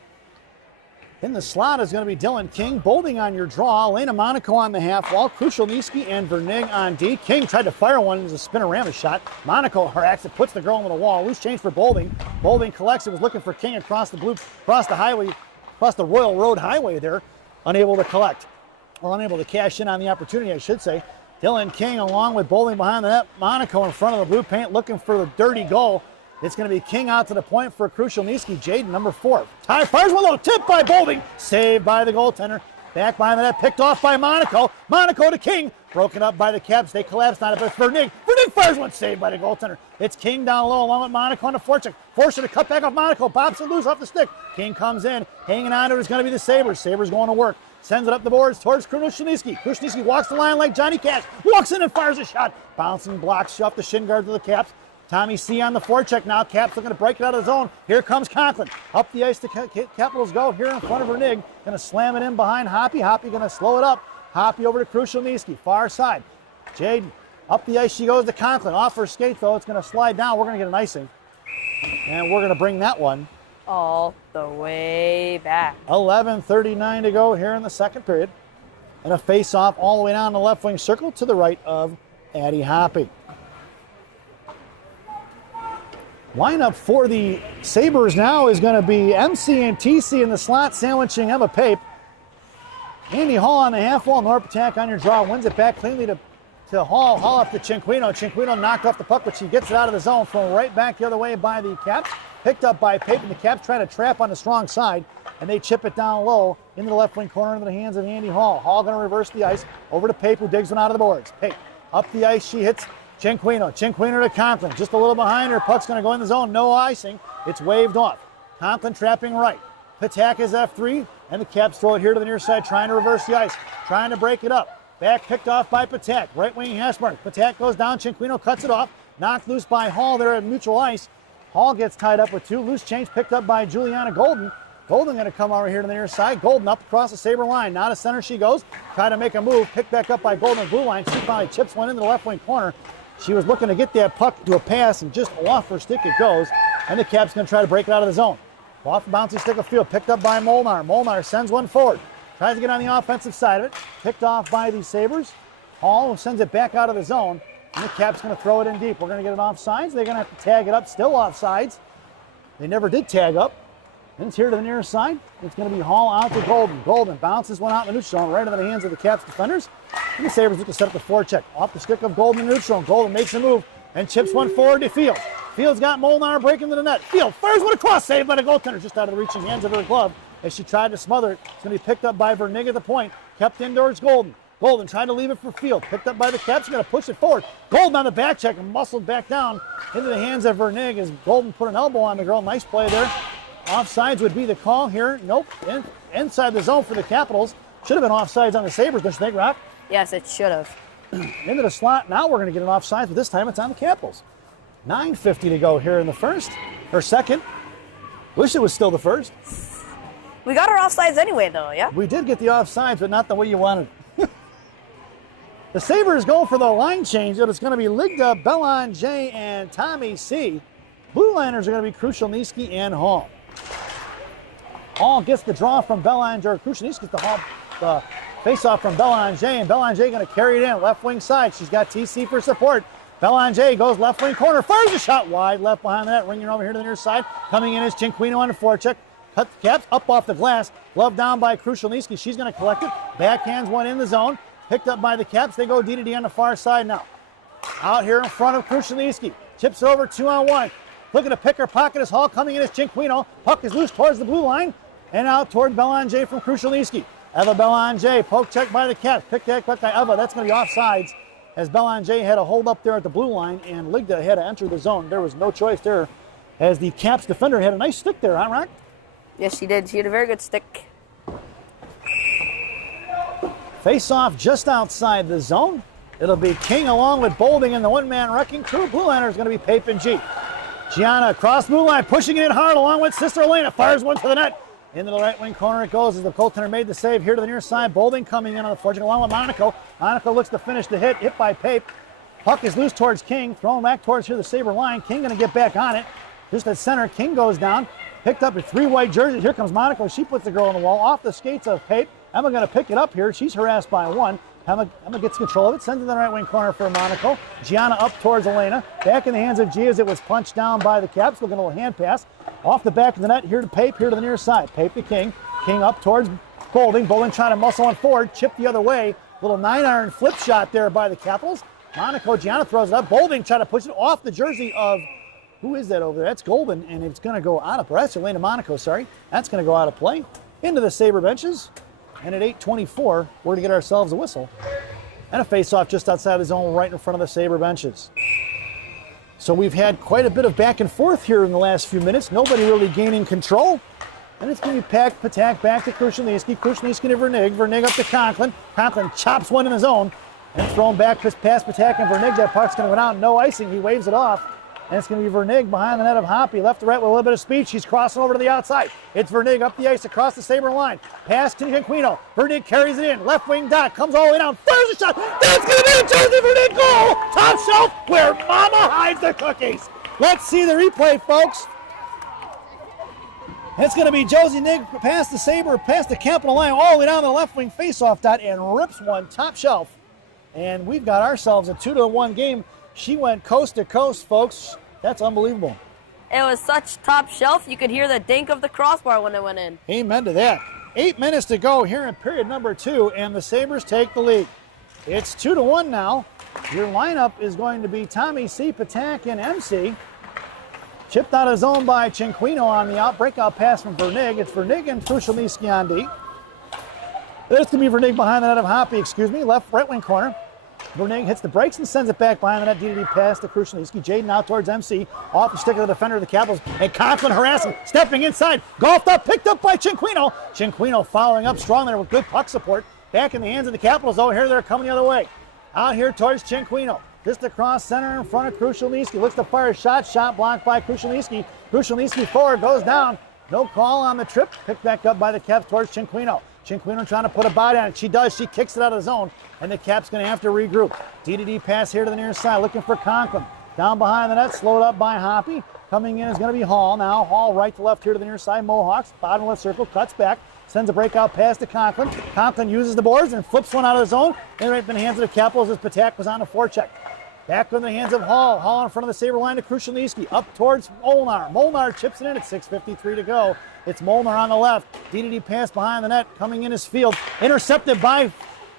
In the slot is going to be Dylan King, bolting on your draw. Elena Monaco on the half wall. Krushelnyski and Vernig on D. King tried to fire one as a spinorama shot. Monaco harassed it, puts the girl into the wall. Loose change for Bolding. Bolding collects it, was looking for King across the highway. Across the Royal Road Highway there, unable to collect, or unable to cash in on the opportunity, I should say. Dylan King along with Bowling behind the net. Monaco in front of the blue paint looking for the dirty goal. It's going to be King out to the point for Krushelnyski. Jaden, number 4. Ty fires one low, tipped by Bowling, saved by the goaltender. Back behind the net, picked off by Monaco. Monaco to King, broken up by the Caps. They collapsed on it, but it's Vernig. Vernig fires one, saved by the goaltender. It's King down low along with Monaco on the forecheck. Forcing to cut back off Monaco, bobs it loose off the stick. King comes in, hanging on to it is going to be the Sabres. Sabres going to work. Sends it up the boards towards Krushelnyski. Krushelnyski walks the line like Johnny Cash. Walks in and fires a shot. Bouncing blocks off the shin guards of the Caps. Tommy C on the forecheck now. Caps looking to break it out of the zone. Here comes Conklin. Up the ice, the Capitals go here in front of Vernig. Going to slam it in behind Hoppy. Hoppy going to slow it up. Hoppy over to Krushelnyski, far side. Jade, up the ice she goes to Conklin. Off her skate though, it's going to slide down. We're going to get an icing. And we're going to bring that one all the way back. 11:39 to go here in the second period. And a face-off all the way down the left wing circle to the right of Addie Hoppy. Lineup for the Sabres now is going to be MC and TC in the slot, sandwiching Emma Pape. Andy Hall on the half wall. Norp attack on your draw. Wins it back cleanly to Hall. Hall up to Cinquino. Cinquino knocked off the puck, but she gets it out of the zone. Thrown right back the other way by the Caps. Picked up by Pape, and the Caps trying to trap on the strong side, and they chip it down low into the left wing corner into the hands of Andy Hall. Hall going to reverse the ice over to Pape, who digs one out of the boards. Pape up the ice. She hits Cinquino. Cinquino to Conklin. Just a little behind her. Puck's going to go in the zone. No icing. It's waved off. Conklin trapping right. Patak is F3, and the Caps throw it here to the near side, trying to reverse the ice, trying to break it up. Back picked off by Patak. Right wing hash mark. Patak goes down. Cinquino cuts it off. Knocked loose by Hall there at neutral ice. Hall gets tied up with two. Loose change picked up by Juliana Golden. Golden going to come over here to the near side. Golden up across the Sabre line. Now to center she goes. Try to make a move. Picked back up by Golden blue line. She finally chips one into the left wing corner. She was looking to get that puck to a pass, and just off her stick it goes. And the Caps going to try to break it out of the zone. Off the bouncy stick of field. Picked up by Molnar. Molnar sends one forward. Tries to get on the offensive side of it. Picked off by the Sabres. Hall sends it back out of the zone. And the Caps going to throw it in deep. We're going to get it offsides. They're going to have to tag it up. Still offsides. They never did tag up. And it's here to the near side. It's going to be Hall out to Golden. Golden bounces one out in the neutral zone right into the hands of the Caps defenders. And the Sabres look to set up the forecheck. Off the stick of Golden in the neutral zone. Golden makes a move and chips one forward to Field. Field's got Molnar breaking to the net. Field fires one across, saved by the goaltender just out of the reaching hands of her glove as she tried to smother it. It's going to be picked up by Vernig at the point. Kept indoors Golden. Golden trying to leave it for Field. Picked up by the Caps. Going to push it forward. Golden on the back check and muscled back down into the hands of Vernig as Golden put an elbow on the girl. Nice play there. Offsides would be the call here. Nope. Inside the zone for the Capitals. Should have been offsides on the Sabres, don't you think, Rock? Yes, it should have. Into the slot. Now we're going to get an offsides, but this time it's on the Capitals. 9:50 to go here in the first. Or second. Wish it was still the first. We got our offsides anyway, though, yeah? We did get the offsides, but not the way you wanted. The Sabres go for the line change, but it's going to be Ligda, Belanger, and Tommy C. Blue liners are going to be Krushelnyski and Hall. Hall gets the draw from Belanger. Krushelnyski gets the face-off from Belanger, and Belanger going to carry it in left wing side. She's got TC for support. Belanger goes left wing corner, fires a shot wide left behind the net, ringing over here to the near side. Coming in is Cinquino on the forecheck. Cut the Caps up off the glass. Glove down by Krushelnyski. She's going to collect it. Backhands one in the zone. Picked up by the Caps. They go D-to-D on the far side now. Out here in front of Krushelnyski. Chips over 2-on-1. Looking to pick her pocket as Hall coming in as Cinquino. Puck is loose towards the blue line. And out toward Belanger from Krushelnyski. Eva Belanger, poke check by the Caps. Pick that quick by Eva. That's going to be offsides as Belanger had a hold up there at the blue line and Ligda had to enter the zone. There was no choice there as the Caps defender had a nice stick there, huh, Rock? Yes, she did. She had a very good stick. Face-off just outside the zone. It'll be King along with Bolding and the one-man wrecking crew. Blue liner is going to be Pape and G. Gianna across blue line, pushing it in hard along with Sister Elena. Fires one to the net. Into the right wing corner it goes as the goaltender made the save here to the near side. Bolding coming in on the forecheck along with Monaco. Monaco looks to finish the hit by Pape. Puck is loose towards King, thrown back towards here the Sabre line. King going to get back on it. Just at center, King goes down. Picked up with 3 white jerseys. Here comes Monaco. She puts the girl on the wall off the skates of Pape. Emma going to pick it up here. She's harassed by one. Emma gets control of it, sends it in the right wing corner for Monaco. Gianna up towards Elena. Back in the hands of G as it was punched down by the Caps. Looking a little hand pass. Off the back of the net, here to Pape, here to the near side. Pape to King. King up towards Bolding. Bolding trying to muscle on forward. Chip the other way. Little 9-iron flip shot there by the Capitals. Monaco, Gianna throws it up. Bolding trying to push it off the jersey of, who is that over there? That's Golden, and it's going to go out of play. That's Elena Monaco, sorry. That's going to go out of play. Into the Sabre benches. And at 8:24, we're going to get ourselves a whistle. And a face-off just outside the zone right in front of the Sabre benches. So we've had quite a bit of back and forth here in the last few minutes. Nobody really gaining control. And it's going to be Patak back to Krushelnyski. Krushelnyski to Vernig. Vernig up to Conklin. Conklin chops one in the zone. And thrown back past Patak and Vernig. That puck's going to go down. No icing. He waves it off. And it's going to be Vernig behind the net of Hoppy. Left to right with a little bit of speed. She's crossing over to the outside. It's Vernig up the ice across the Sabre line. Pass to Cinquino. Vernig carries it in. Left wing dot. Comes all the way down. Fires a shot. That's going to be a Josie Vernig goal. Top shelf where Mama hides the cookies. Let's see the replay, folks. It's going to be Josie Nig past the Sabre, past the Capital line, all the way down to the left wing faceoff dot and rips one top shelf. And we've got ourselves a 2-1 game. She went coast to coast, folks. That's unbelievable. It was such top shelf, you could hear the dink of the crossbar when it went in. Amen to that. 8 minutes to go here in period number 2, and the Sabres take the lead. It's 2-1 now. Your lineup is going to be Tommy C, Patak, and MC. Chipped out of zone by Cinquino on the breakout pass from Vernig. It's Vernig and Krushelnyski on D. There's going to be Vernig behind the net of Hoppy, left right wing corner. Vernig hits the brakes and sends it back behind the net. DDD pass to Krushelnyski. Jaden out towards MC. Off the stick of the defender of the Capitals. And Conklin harassing, stepping inside. Golfed up, picked up by Cinquino. Cinquino following up strong there with good puck support. Back in the hands of the Capitals. Oh, here they're coming the other way. Out here towards Cinquino. Just across center in front of Krushelnyski. Looks to fire a shot. Shot blocked by Krushelnyski. Krushelnyski forward, goes down. No call on the trip. Picked back up by the Caps towards Cinquino. Cinquino trying to put a body on it. She does. She kicks it out of the zone. And the Caps going to have to regroup. DDD pass here to the near side. Looking for Conklin. Down behind the net. Slowed up by Hoppy. Coming in is going to be Hall. Now Hall right to left here to the near side. Mohawks. Bottom left circle. Cuts back. Sends a breakout pass to Conklin. Conklin uses the boards and flips one out of the zone. And right in the hands of the Capitals as Patak was on the forecheck. Back in the hands of Hall. Hall in front of the Sabre line to Krushelnyski. Up towards Molnar. Molnar chips it in at 6:53 to go. It's Molnar on the left. DDD pass behind the net. Coming in his Field. Intercepted by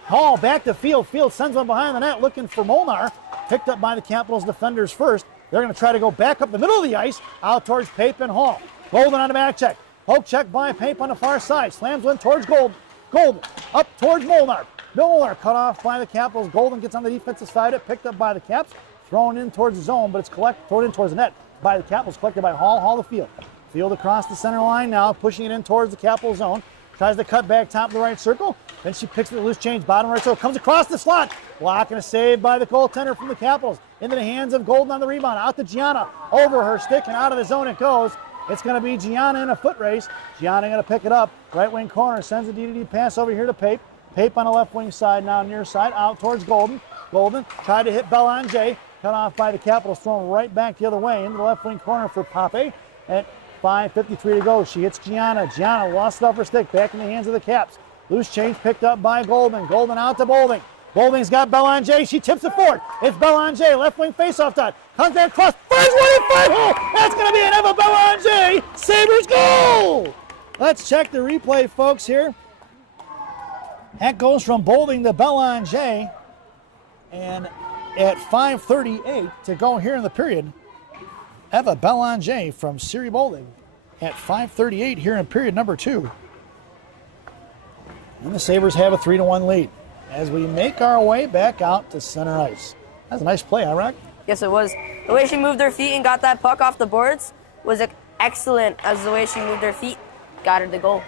Hall. Back to Field. Field sends one behind the net looking for Molnar. Picked up by the Capitals defenders first. They're going to try to go back up the middle of the ice. Out towards Pape and Hall. Golden on the back check. Poke check by Pape on the far side. Slams one towards Golden. Golden up towards Molnar. Molnar cut off by the Capitals. Golden gets on the defensive side. It picked up by the Caps. Thrown in towards the zone, but it's thrown in towards the net by the Capitals. Collected by Hall. Hall to Field. Field across the center line now, pushing it in towards the Capital zone. Tries to cut back top of the right circle. Then she picks the loose change, bottom right circle. Comes across the slot. Block and a save by the goaltender from the Capitals. Into the hands of Golden on the rebound. Out to Gianna. Over her stick and out of the zone it goes. It's going to be Gianna in a foot race. Gianna going to pick it up. Right wing corner. Sends a DDD pass over here to Pape. Pape on the left wing side now, near side. Out towards Golden. Golden tried to hit Belanger. Cut off by the Capitals. Thrown right back the other way into the left wing corner for Pape. At 5:53 to go. She hits Gianna. Gianna lost it off her stick. Back in the hands of the Caps. Loose change picked up by Golden. Golden out to Bolding. Bolding's got Belanger. She tips it forward. It's Belanger. Left wing faceoff dot. Comes back across. Fires one in front hole. That's going to be an Eva Belanger. Sabres goal. Let's check the replay, folks, here. That goes from Bolding to Belanger. And at 5:38 to go here in the period, Eva Belanger from Siri Bolding at 5:38 here in period number 2. And the Sabres have a 3-1 lead as we make our way back out to center ice. That's a nice play, huh, Rock? Yes, it was. The way she moved her feet and got that puck off the boards was excellent, as the way she moved her feet got her the goal.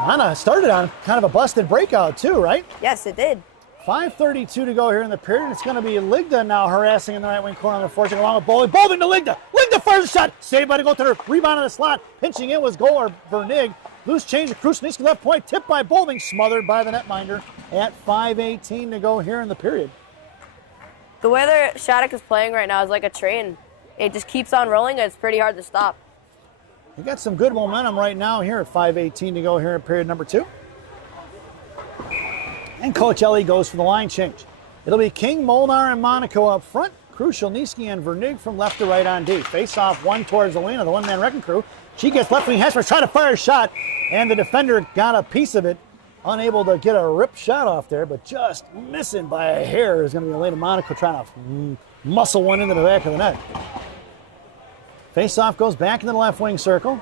Anna started on kind of a busted breakout too, right? Yes, it did. 5:32 to go here in the period. It's going to be Ligda now harassing in the right wing corner on the forecheck along with Bolding. Bolding to Ligda. Ligda fires a shot. Saved by the goaltender. Rebound in the slot. Pinching in was goaler Vernig. Loose change to Krushelnyski left point. Tipped by Bolding. Smothered by the netminder at 5:18 to go here in the period. The way that Shattuck is playing right now is like a train. It just keeps on rolling and it's pretty hard to stop. We got some good momentum right now here at 5:18 to go here in period number 2. And Coach Ellie goes for the line change. It'll be King, Molnar, and Monaco up front. Krushelnyski and Vernig from left to right on D. Face off one towards the wing of the one-man wrecking crew. She gets left wing Hesper, trying to fire a shot, and the defender got a piece of it. Unable to get a rip shot off there, but just missing by a hair is going to be Elena Monaco trying to muscle one into the back of the net. Face off goes back into the left wing circle.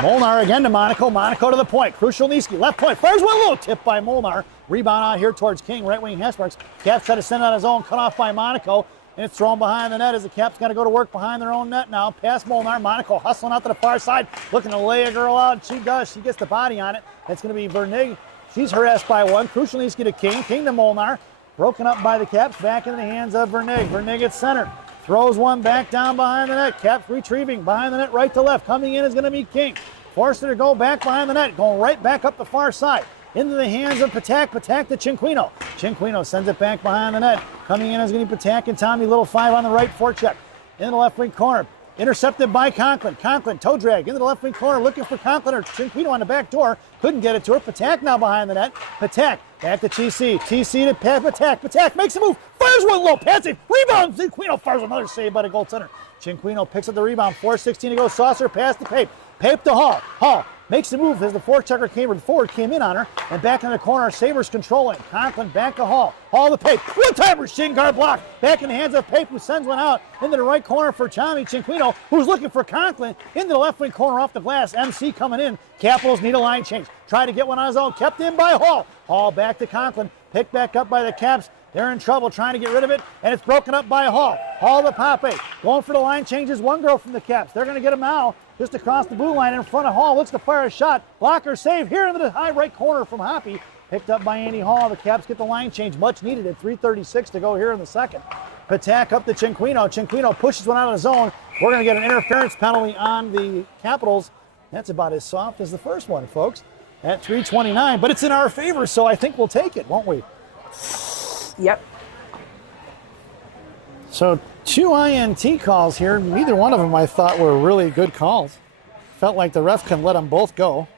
Molnar again to Monaco. Monaco to the point. Krushelnyski left point. Fires one low. Tipped by Molnar. Rebound out here towards King. Right wing Hesperks. Caps try to send it out of zone. Cut off by Monaco. And it's thrown behind the net as the Caps got to go to work behind their own net now. Past Molnar. Monaco hustling out to the far side. Looking to lay a girl out. She does. She gets the body on it. It's going to be Vernig. She's harassed by one. Krushelnyski to King. King to Molnar. Broken up by the Caps. Back in the hands of Vernig. Vernig at center. Throws one back down behind the net. Caps retrieving behind the net, right to left. Coming in is going to be King. Forced her to go back behind the net. Going right back up the far side. Into the hands of Patak. Patak to Cinquino. Cinquino sends it back behind the net. Coming in is going to be Patak and Tommy. Little 5 on the right forecheck. In the left wing corner. Intercepted by Conklin. Conklin, toe drag into the left wing corner, looking for Conklin or Cinquino on the back door. Couldn't get it to her. Patak now behind the net. Patak back to TC. TC to Patak. Patak makes a move. Fires one low. Patsy. Rebound. Cinquino fires another save by the goaltender. Cinquino picks up the rebound. 4:16 to go. Saucer pass to Pape. Pape to Hall. Hall makes the move as the forward came in on her. And back in the corner, Sabres controlling. Conklin back to Hall. Hall to Pape. One-timer, shin guard block. Back in the hands of Pape, who sends one out into the right corner for Tommy Cinquino, who's looking for Conklin. Into the left wing corner off the glass. MC coming in. Capitals need a line change. Try to get one on his own. Kept in by Hall. Hall back to Conklin. Picked back up by the Caps. They're in trouble trying to get rid of it, and it's broken up by Hall. Hall to Pape. Going for the line changes. One girl from the Caps. They're going to get him now just across the blue line in front of Hall. Looks to fire a shot. Blocker save here into the high right corner from Hoppy. Picked up by Andy Hall. The Caps get the line change. Much needed at 3:36 to go here in the second. Patak up to Cinquino. Cinquino pushes one out of the zone. We're going to get an interference penalty on the Capitals. That's about as soft as the first one, folks, at 3:29. But it's in our favor, so I think we'll take it, won't we? Yep. So 2 INT calls here. Neither one of them I thought were really good calls. Felt like the ref can let them both go.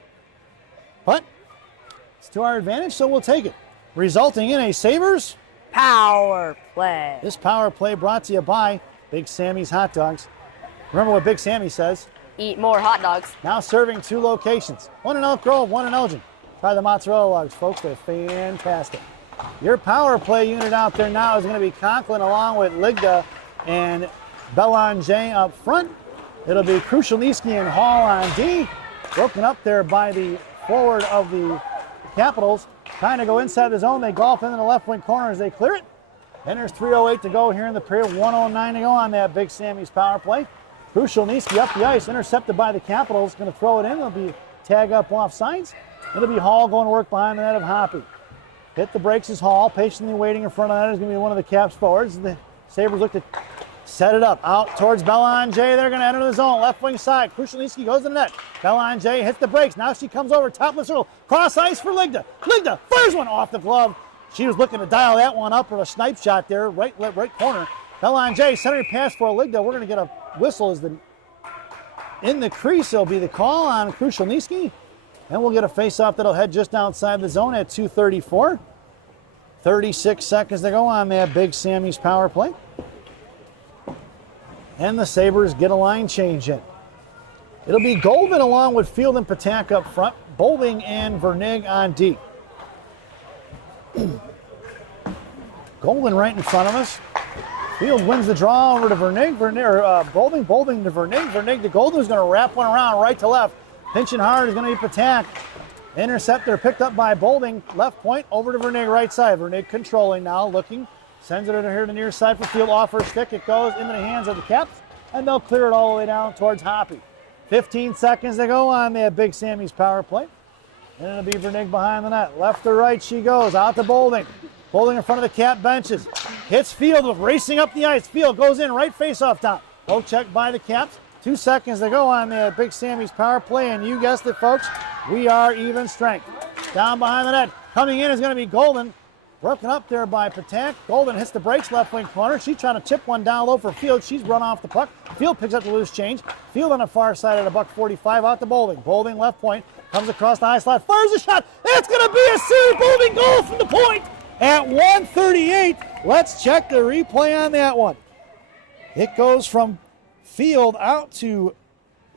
But it's to our advantage, so we'll take it. Resulting in a Sabres Power play. This power play brought to you by Big Sammy's Hot Dogs. Remember what Big Sammy says. Eat more hot dogs. Now serving 2 locations. One in Elk Grove, one in Elgin. Try the mozzarella logs, folks. They're fantastic. Your power play unit out there now is going to be Conklin along with Ligda and Belanger up front. It'll be Krushelnyski and Hall on D. Broken up there by the forward of the Capitals. Trying to go inside the zone. They golf into the left wing corner as they clear it. And there's 3:08 to go here in the period. 1:09 to go on that Big Sammy's power play. Krushelnyski up the ice, intercepted by the Capitals. Going to throw it in. It'll be tag up off sides. It'll be Hall going to work behind the net of Hoppy. Hit the brakes is Hall, patiently waiting in front of that is going to be one of the Caps forwards. The Sabres look to set it up out towards Belanger. They're going to enter the zone, left wing side. Krushelnyski goes to the net. Belanger hits the brakes. Now she comes over, top left circle, cross ice for Ligda. Ligda fires one off the glove. She was looking to dial that one up with a snipe shot there, right corner. Belanger centering pass for Ligda. We're going to get a whistle as in the crease. It'll be the call on Krushelnyski. And we'll get a face-off that'll head just outside the zone at 2:34. 36 seconds to go on that Big Sammy's power play. And the Sabres get a line change in. It'll be Golden along with Field and Patak up front. Boulding and Vernig on D. Golden right in front of us. Field wins the draw over to Vernig. Boulding to Vernig. Vernig to Golden, who's going to wrap one around right to left. Pinching hard is going to be Patak. Interceptor picked up by Boulding. Left point over to Vernig right side. Vernig controlling now, looking. Sends it in here to the near side for Field. Off her stick. It goes into the hands of the Caps. And they'll clear it all the way down towards Hoppy. 15 seconds to go on that Big Sammy's power play. And it'll be Vernig behind the net. Left to right she goes. Out to Boulding. Boulding in front of the Cap benches. Hits Field racing up the ice. Field goes in right face off top. Poke check by the Caps. 2 seconds to go on the Big Sammy's power play, and you guessed it, folks, we are even strength. Down behind the net, coming in is going to be Golden. Broken up there by Patak. Golden hits the brakes, left wing corner. She's trying to chip one down low for Field. She's run off the puck. Field picks up the loose change. Field on the far side at $1:45 out to Boulding. Boulding left point, comes across the high slot, fires a shot. It's going to be a Sue Boulding goal from the point at 1:38. Let's check the replay on that one. It goes from Field out to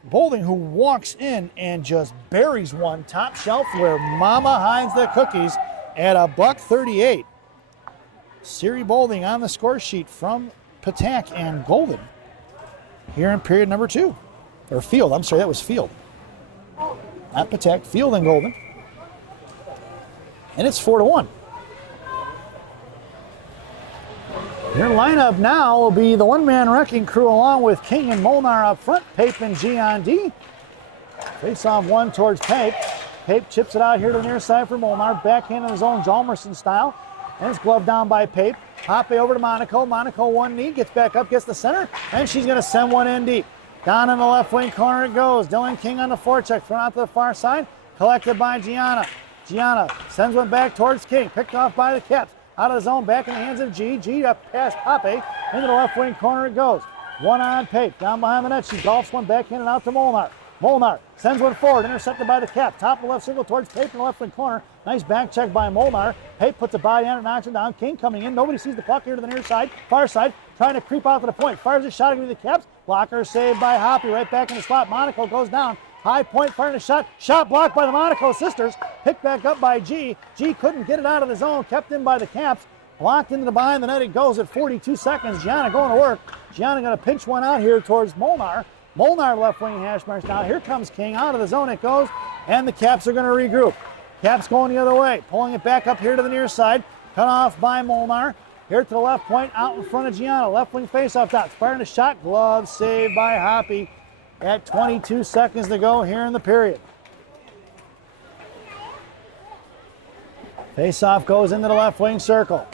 Boulding, who walks in and just buries one top shelf where Mama hides the cookies at $1:38. Siri Boulding on the score sheet from Patak and Golden here in period number 2. Or Field, I'm sorry, that was Field. Not Patak, Field and Golden. And it's 4-1. Your lineup now will be the one-man wrecking crew along with King and Molnar up front. Pape and G on D. Face off one towards Pape. Pape chips it out here to the near side for Molnar. Backhand in his own Jalmerson style. And it's gloved down by Pape. Hoppe over to Monaco. Monaco one knee, gets back up, gets the center, and she's going to send one in deep. Down in the left wing corner it goes. Dylan King on the forecheck, thrown out to the far side. Collected by Gianna. Gianna sends one back towards King. Picked off by the Caps. Out of the zone, back in the hands of G. G up past Hoppe. Into the left wing corner it goes. One on Pape. Down behind the net, she golfs one backhanded out to Molnar. Molnar sends one forward, intercepted by the Cap. Top of the left circle towards Pape in the left wing corner. Nice back check by Molnar. Pape puts a body on it, knocks it down. King coming in. Nobody sees the puck here to the near side. Far side, trying to creep out to the point. Fires a shot into the Caps. Blocker saved by Hoppe. Right back in the slot. Monaco goes down. High point, firing a shot. Shot blocked by the Monaco sisters. Picked back up by G. G couldn't get it out of the zone. Kept in by the Caps. Blocked into the behind the net. It goes at 42 seconds. Gianna going to work. Gianna going to pinch one out here towards Molnar. Molnar left wing hash marks now. Here comes King. Out of the zone it goes. And the Caps are going to regroup. Caps going the other way. Pulling it back up here to the near side. Cut off by Molnar. Here to the left point. Out in front of Gianna. Left wing face off top. Firing a shot. Glove saved by Hoppe. At 22 seconds to go here in the period. Face off goes into the left wing circle.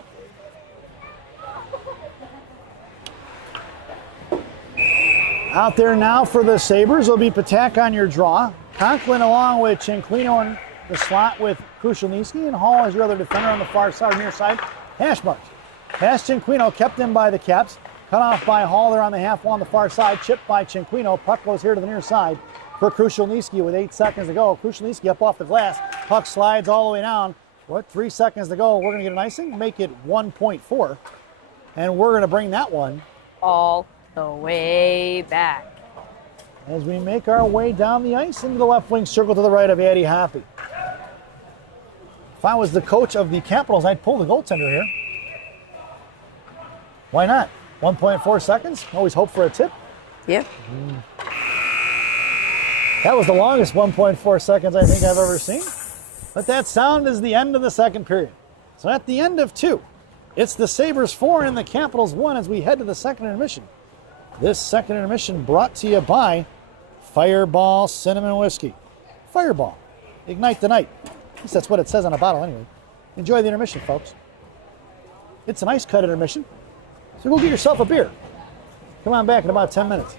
Out there now for the Sabres will be Patak on your draw. Conklin along with Cinquino in the slot with Krushelnyski, and Hall as your other defender on the far side, near side. Hash marks. Past Cinquino, kept in by the Caps. Cut off by Hall there on the half wall on the far side. Chipped by Cinquino. Puck goes here to the near side for Krushelnyski with 8 seconds to go. Krushelnyski up off the glass. Puck slides all the way down. 3 seconds to go. We're going to get an icing, make it 1.4. And we're going to bring that one All the way back. as we make our way down the ice into the left wing circle to the right of Addie Hoppe. If I was the coach of the Capitals, I'd pull the goaltender here. Why not? 1.4 seconds. Always hope for a tip. Yeah. That was the longest 1.4 seconds I think I've ever seen. But that sound is the end of the second period. So at the end of 2, it's the Sabres 4 and the Capitals 1 as we head to the second intermission. This second intermission brought to you by Fireball Cinnamon Whiskey. Fireball. Ignite the night. At least that's what it says on a bottle anyway. Enjoy the intermission, folks. It's an ice cut intermission. So go get yourself a beer. Come on back in about 10 minutes.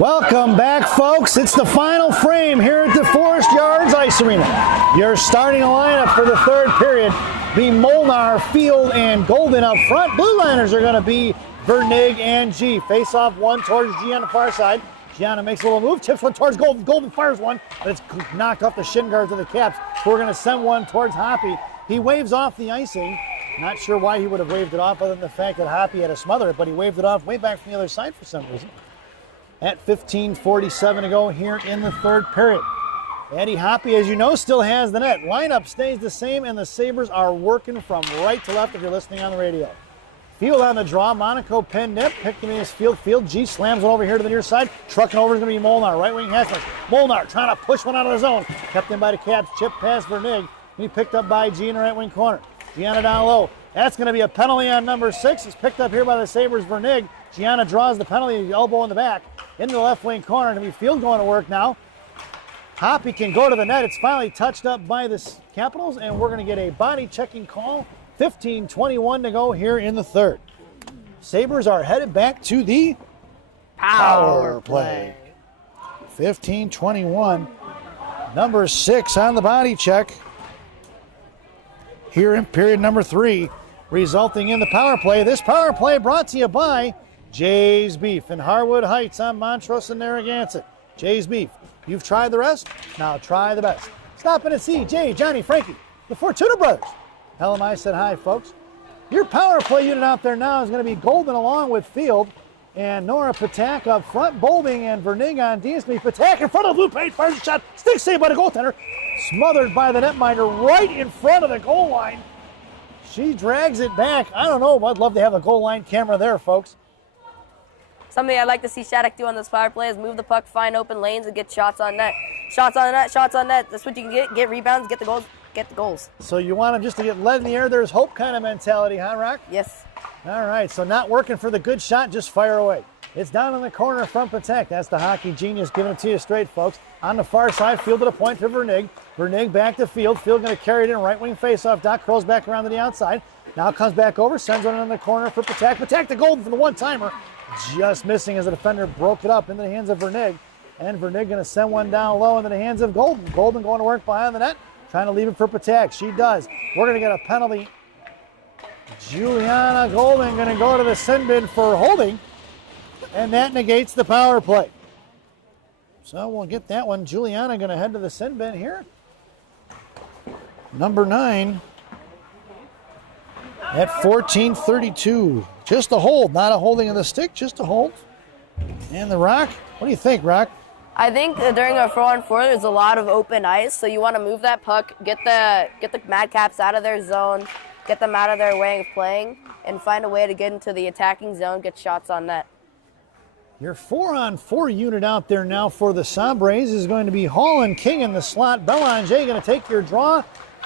Welcome back, folks. It's the final frame here at the Forest Yards Ice Arena. Your starting lineup for the third period be Molnar, Field, and Golden up front. Blue liners are going to be Vernig and G. Face off one towards G on the far side. Gianna makes a little move, tips one towards Golden. Golden fires one, but it's knocked off the shin guards of the Caps. We're going to send one towards Hoppy. He waves off the icing. Not sure why he would have waved it off other than the fact that Hoppy had to smother it, but he waved it off way back from the other side for some reason. At 15:47 to go here in the third period. Eddie Hoppy, as you know, still has the net. Lineup stays the same, and the Sabres are working from right to left if you're listening on the radio. Field on the draw. Monaco pin nip. Picking in his Field. Field. G slams one over here to the near side. Trucking over is going to be Molnar. Right wing Hessler. Molnar trying to push one out of the zone. Kept in by the Caps. Chip past Vernig. He picked up by G in the right wing corner. Gianna down low. That's going to be a penalty on number 6. It's picked up here by the Sabres. Vernig. Gianna draws the penalty. Elbow in the back. Into the left wing corner. Going to be Field going to work now. Hoppy can go to the net. It's finally touched up by the Capitals, and we're going to get a body checking call. 15:21 to go here in the third. Sabres are headed back to the power play. 15:21. Number 6 on the body check here in period number 3, resulting in the power play. This power play brought to you by Jay's Beef in Harwood Heights on Montrose and Narragansett. Jay's Beef. You've tried the rest? Now try the best. Stop in and see Jay, Johnny, Frankie, the Fortuna brothers. Tell them I said hi, folks. Your power play unit out there now is going to be Golden along with Field and Nora Patak up front. Bolding and Vernig on D. Patak in front of the blue paint, fires a shot. Stick saved by the goaltender. Smothered by the netminder right in front of the goal line. She drags it back. I don't know. I'd love to have a goal line camera there, folks. Something I'd like to see Shattuck do on this power play is move the puck, find open lanes, and get shots on net. Shots on net, shots on net. That's what you can get rebounds, get the goals. Get the goals. So you want them just to get lead in the air, there's hope kind of mentality, huh, Rock? Yes. All right, so not working for the good shot, just fire away. It's down in the corner from Patek. That's the hockey genius giving it to you straight, folks. On the far side, Field to the point for Vernig. Vernig back to Field. Field going to carry it in, right wing faceoff. Doc curls back around to the outside. Now comes back over, sends one in the corner for Patek. Patek to Golden for the one-timer. Just missing as the defender broke it up into the hands of Vernig. And Vernig going to send one down low into the hands of Golden. Golden going to work behind the net. Trying to leave it for Patak. She does. We're going to get a penalty. Juliana Golden going to go to the sin bin for holding. And that negates the power play. So we'll get that one. Juliana going to head to the sin bin here. Number 9 at 14:32. Just a hold, not a holding of the stick, just a hold. And the Rock, what do you think, Rock? I think during a 4-on-4, there's a lot of open ice, so you want to move that puck, get the Madcaps out of their zone, get them out of their way of playing, and find a way to get into the attacking zone, get shots on net. Your 4-on-4 unit out there now for the Sabres is going to be Hall and King in the slot. Belanger going to take your draw,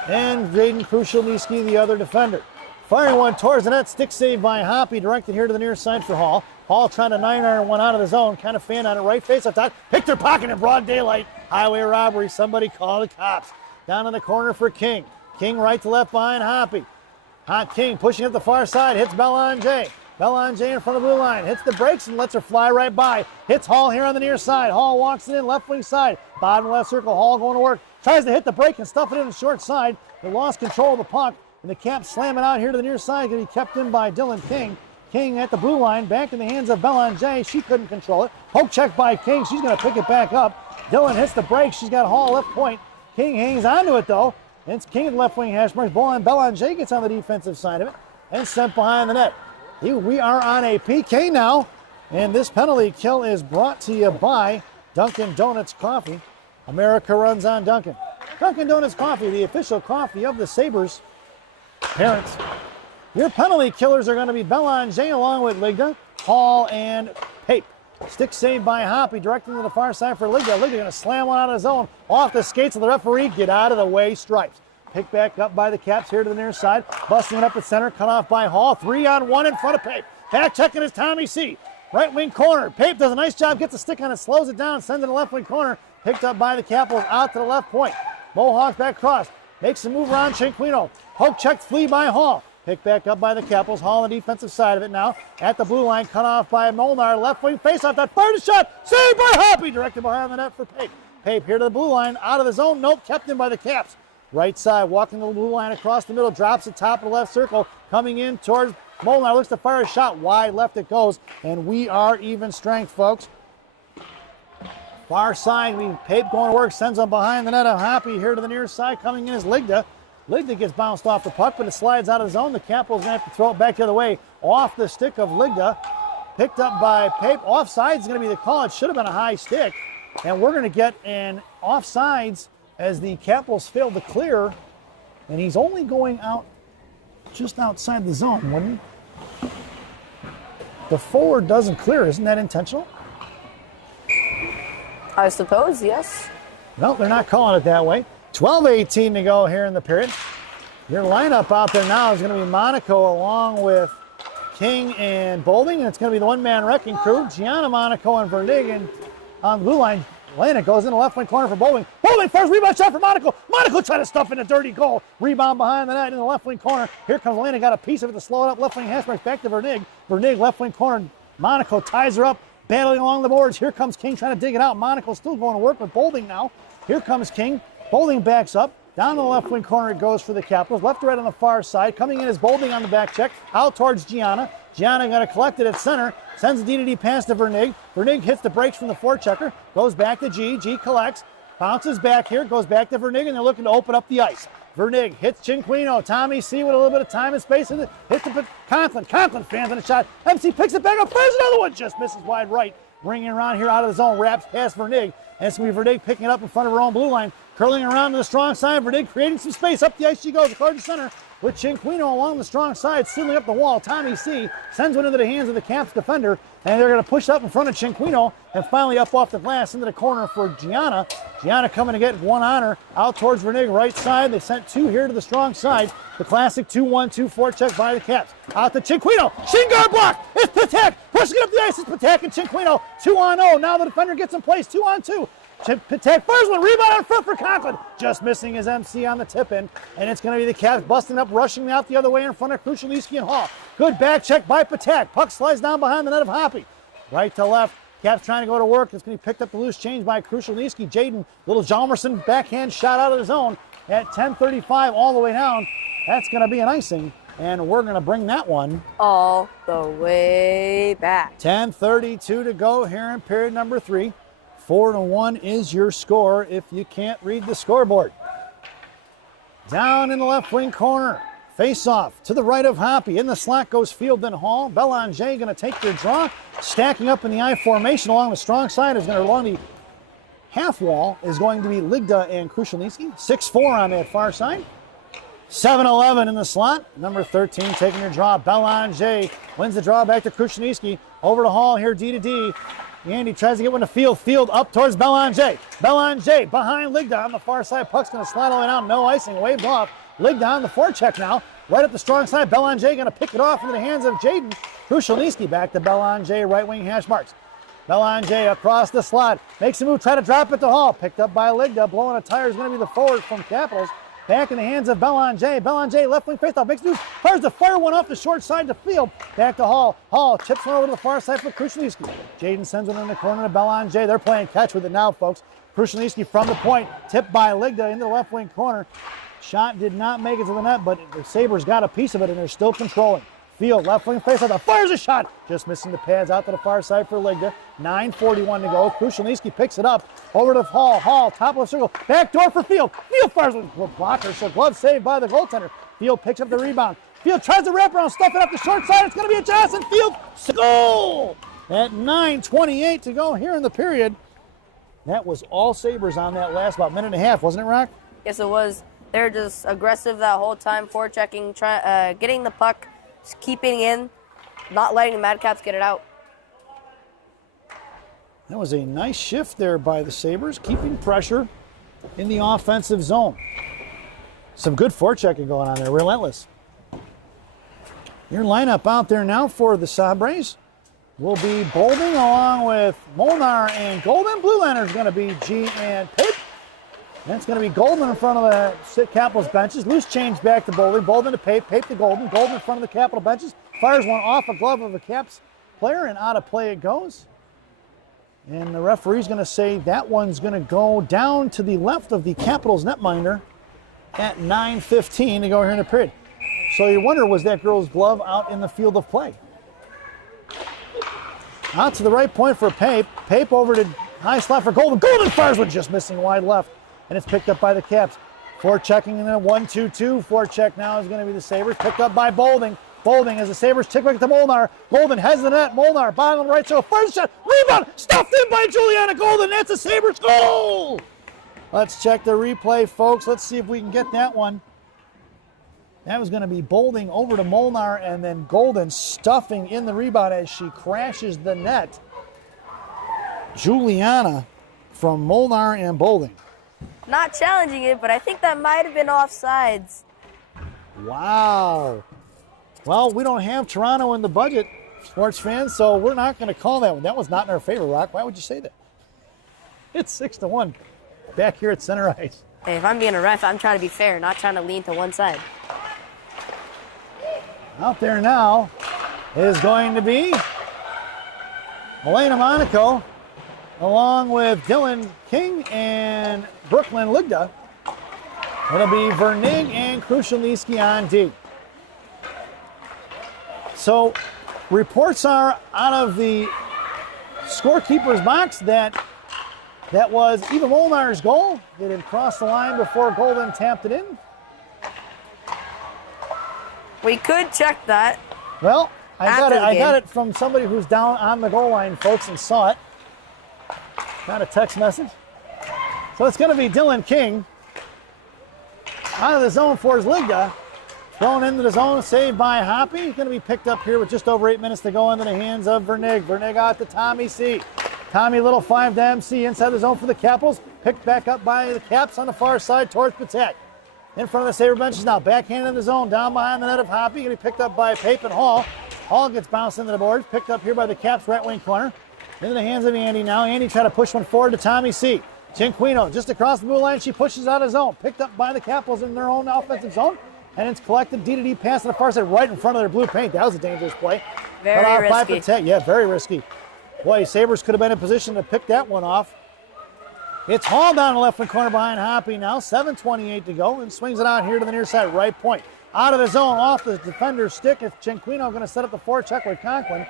and Jaden Krushelnyski, the other defender. Firing one towards the net, stick save by Hoppy, directed here to the near side for Hall. Hall trying to 9-iron one out of the zone, kind of fan on it, right face up top, picked her pocket in broad daylight. Highway robbery, somebody call the cops. Down in the corner for King. King right to left behind Hoppy. Hot King pushing up the far side, hits Belanger. Belanger in front of the blue line, hits the brakes and lets her fly right by. Hits Hall here on the near side. Hall walks it in, left wing side. Bottom left circle, Hall going to work. Tries to hit the brake and stuff it in the short side. They lost control of the puck. And the Caps slam it out here to the near side. Going to be kept in by Dylan King. King at the blue line, back in the hands of Belanger. She couldn't control it. Poke check by King. She's going to pick it back up. Dylan hits the break. She's got Hall left point. King hangs onto it, though. And it's King at the left wing hash marks. Ball on Belanger gets on the defensive side of it and sent behind the net. We are on a PK now. And this penalty kill is brought to you by Dunkin' Donuts Coffee. America runs on Dunkin'. Dunkin' Donuts Coffee, the official coffee of the Sabres. Parents, your penalty killers are going to be Belanger along with Ligda, Hall, and Pape. Stick saved by Hoppy, directing to the far side for Ligda. Ligda going to slam one out of the zone, off the skates of the referee. Get out of the way, stripes. Picked back up by the Caps here to the near side. Busting it up at center, cut off by Hall. 3-on-1 in front of Pape. Back checking is Tommy C. Right wing corner. Pape does a nice job, gets a stick on it, slows it down, sends it to the left wing corner. Picked up by the Capitals out to the left point. Mohawks back cross. Makes the move around Cinquino. Poke check, flee by Hall. Picked back up by the Capitals. Hall on the defensive side of it now. At the blue line, cut off by Molnar. Left wing faceoff. That fired a shot. Saved by Hoppy. Directed behind the net for Pape. Pape here to the blue line. Out of the zone. Nope. Kept in by the Caps. Right side. Walking the blue line across the middle. Drops the top of the left circle. Coming in towards Molnar. Looks to fire a shot. Wide left it goes. And we are even strength, folks. Far side. Pape going to work. Sends him behind the net. Hoppy here to the near side. Coming in is Ligda. Ligda gets bounced off the puck, but it slides out of the zone. The Capitals going to have to throw it back the other way. Off the stick of Ligda. Picked up by Pape. Offsides is going to be the call. It should have been a high stick. And we're going to get an offsides as the Capitals failed to clear. And he's only going out just outside the zone, wouldn't he? The forward doesn't clear. Isn't that intentional? I suppose, yes. No, they're not calling it that way. 12:18 to go here in the period. Your lineup out there now is going to be Monaco along with King and Bolding, and it's going to be the one-man wrecking crew. Gianna, Monaco, and Vernig. And on the blue line, Lana goes in the left wing corner for Bolding. Bolding first rebound shot for Monaco. Monaco trying to stuff in a dirty goal. Rebound behind the net in the left wing corner. Here comes Lana, got a piece of it to slow it up. Left wing hash marks back to Vernig. Vernig left wing corner. Monaco ties her up, battling along the boards. Here comes King trying to dig it out. Monaco still going to work with Bolding now. Here comes King. Bolding backs up. Down to the left wing corner it goes for the Capitals. Left to right on the far side. Coming in is Bolding on the back check. Out towards Gianna. Gianna got to collect it at center. Sends a D-to-D pass to Vernig. Vernig hits the brakes from the forechecker. Goes back to G. G collects. Bounces back here. Goes back to Vernig, and they're looking to open up the ice. Vernig hits Cinquino. Tommy C with a little bit of time and space. Hits the Conklin. Conklin fans on a shot. MC picks it back up. Fires another one. Just misses wide right. Bringing it around here out of the zone. Wraps past Vernig. And it's going to be Vernig picking it up in front of her own blue line. Curling around to the strong side. Vernig creating some space. Up the ice she goes. Across the center with Cinquino along the strong side. Sealing up the wall. Tommy C sends one into the hands of the Caps defender. And they're going to push up in front of Cinquino. And finally up off the glass into the corner for Gianna. Gianna coming to get one on her. Out towards Vernig right side. They sent two here to the strong side. The classic 2-1-2 forecheck by the Caps. Out to Cinquino. Shingar block. It's Patek. Pushing it up the ice. It's Patek and Cinquino. 2-on-0. Now the defender gets in place. 2-on-2. Patek fires one, rebound on foot for Conklin. Just missing his MC on the tip-in. And it's going to be the Caps busting up, rushing out the other way in front of Krushelnyski and Hall. Good back check by Patek. Puck slides down behind the net of Hoppy. Right to left. Caps trying to go to work. It's going to be picked up the loose change by Krushelnyski. Jaden, little Jalmerson backhand shot out of the zone at 10:35 all the way down. That's going to be an icing. And we're going to bring that one all the way back. 10:32 to go here in period number 3. 4-1 is your score if you can't read the scoreboard. Down in the left wing corner. Face off to the right of Hoppy. In the slot goes Field and Hall. Belanger going to take their draw. Stacking up in the I formation along the strong side is going to along the half wall is going to be Ligda and Krushelnyski. 6-4 on that far side. 7-11 in the slot. Number 13 taking your draw. Belanger wins the draw back to Krushelnyski. Over to Hall here, D-to-D. Andy tries to get one to Field. Field up towards Belanger. Belanger behind Ligda on the far side. Puck's going to slide all the way down. No icing. Waved off. Ligda on the forecheck now. Right up the strong side. Belanger going to pick it off into the hands of Jaden. Krushelnyski back to Belanger. Right wing hash marks. Belanger across the slot. Makes a move. Try to drop it to Hall. Picked up by Ligda. Blowing a tire is going to be the forward from Capitals. Back in the hands of Belanger. Belanger left wing faceoff. Makes moves. Fires the fire one off the short side to Field. Back to Hall. Hall chips one over to the far side for Krushelnyski. Jaden sends one in the corner to Belanger. They're playing catch with it now, folks. Krushelnyski from the point. Tipped by Ligda into the left wing corner. Shot did not make it to the net, but the Sabres got a piece of it, and they're still controlling. Field, left wing faceoff. Fires a shot. Just missing the pads out to the far side for Ligda. 9:41 to go. Krushelnyski picks it up. Over to Hall. Hall, top of the circle. Back door for Field. Field fires a blocker, so glove saved by the goaltender. Field picks up the rebound. Field tries to wrap around, stuff it up the short side. It's going to be a Johnson. Field, goal! At 9:28 to go here in the period. That was all Sabres on that last about minute and a half, wasn't it, Rock? Yes, it was. They're just aggressive that whole time, forechecking, getting the puck, keeping in, not letting the Madcaps get it out. That was a nice shift there by the Sabres, keeping pressure in the offensive zone. Some good forechecking going on there, relentless. Your lineup out there now for the Sabres will be Bolding along with Molnar and Golden. Blue liner's going to be G and Pape. And it's going to be Golden in front of the Capitals benches. Loose change back to Bolden. Bolden to Pape. Pape to Golden. Golden in front of the Capital benches. Fires one off a glove of a Caps player, and out of play it goes. And the referee's going to say that one's going to go down to the left of the Capitals netminder at 9:15 to go here in the period. So you wonder, was that girl's glove out in the field of play? Out to the right point for Pape. Pape over to high slot for Golden. Golden fires one just missing wide left. And it's picked up by the Caps. Forechecking in a 1-2-2. Forecheck now is going to be the Sabres. Picked up by Bolding. Bolding as the Sabres tick back to Molnar. Golden has the net. Molnar bottom right. So first shot. Rebound. Stuffed in by Juliana Golden. That's a Sabres goal. Let's check the replay, folks. Let's see if we can get that one. That was going to be Bolding over to Molnar, and then Golden stuffing in the rebound as she crashes the net. Juliana from Molnar and Bolding. Not challenging it, but I think that might have been offsides. Wow. Well, we don't have Toronto in the budget, sports fans, so we're not going to call that one. That was not in our favor, Rock. Why would you say that? It's 6-1 back here at center ice. Hey, if I'm being a ref, I'm trying to be fair, not trying to lean to one side. Out there now is going to be Elena Monaco, along with Dylan King and Brooklyn Ligda. It'll be Vernig and Krushelnyski on D. So reports are out of the scorekeeper's box that was Eva Molnar's goal. It had crossed the line before Golden tapped it in. We could check that. Well, I got it from somebody who's down on the goal line, folks, and saw it. Got a text message. So it's going to be Dylan King out of the zone for his Ligda. Thrown into the zone, saved by Hoppy. He's going to be picked up here with just over 8 minutes to go into the hands of Vernig. Vernig out to Tommy C. Tommy Little 5 to MC inside the zone for the Capitals. Picked back up by the Caps on the far side towards Patek. In front of the Sabre benches now. Backhand in the zone. Down behind the net of Hoppy. Going to be picked up by Pape and Hall. Hall gets bounced into the boards. Picked up here by the Caps right wing corner. Into the hands of Andy now. Andy trying to push one forward to Tommy C. Cinquino just across the blue line. She pushes out of zone. Picked up by the Capitals in their own offensive zone. And it's collected D-to-D pass to the far side right in front of their blue paint. That was a dangerous play. Very risky. Yeah, very risky. Boy, Sabres could have been in position to pick that one off. It's Hall down the left wing corner behind Hoppy now. 7:28 to go, and swings it out here to the near side right point. Out of the zone, off the defender's stick. It's Cinquino going to set up the forecheck with Conklin.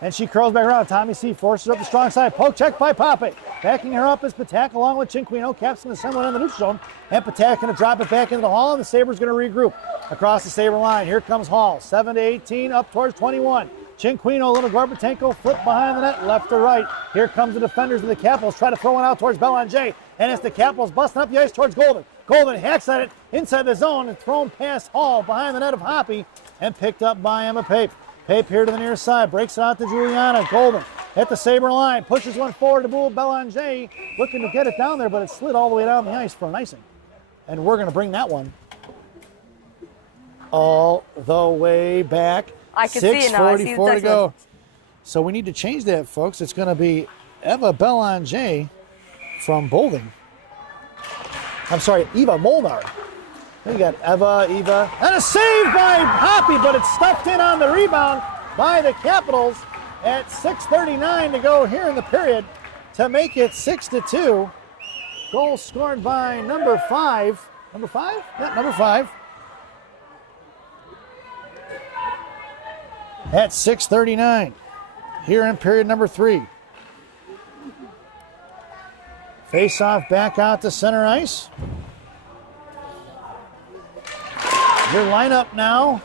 And she curls back around. Tommy C forces up the strong side. Poke check by Pape. Backing her up is Patak along with Cinquino. Caps in the center in the neutral zone. And Patak going to drop it back into the Hall, and the Sabres going to regroup across the Sabre line. Here comes Hall. 7-18 up towards 21. Cinquino, little Gorbatenko, flip behind the net, left to right. Here comes the defenders of the Capitals, try to throw one out towards Belanger. And it's the Capitals busting up the ice towards Golden. Golden hacks at it inside the zone and thrown past Hall behind the net of Hoppy and picked up by Emma Pape. Pape here to the near side, breaks it out to Juliana. Golden at the Sabre line, pushes one forward to Boule Belanger, looking to get it down there, but it slid all the way down the ice for an icing. And we're going to bring that one all the way back. I can see it now. I see the 6:44 to go. So we need to change that, folks. It's going to be Eva Belanger from Bolding. I'm sorry, Eva Molnar. Then you got Eva, and a save by Hoppy, but it's stuffed in on the rebound by the Capitals at 6:39 to go here in the period to make it 6-2. Goal scored by number 5. Number 5? Yeah, number 5. At 6:39 here in period number 3. Face-off back out to center ice. Your lineup now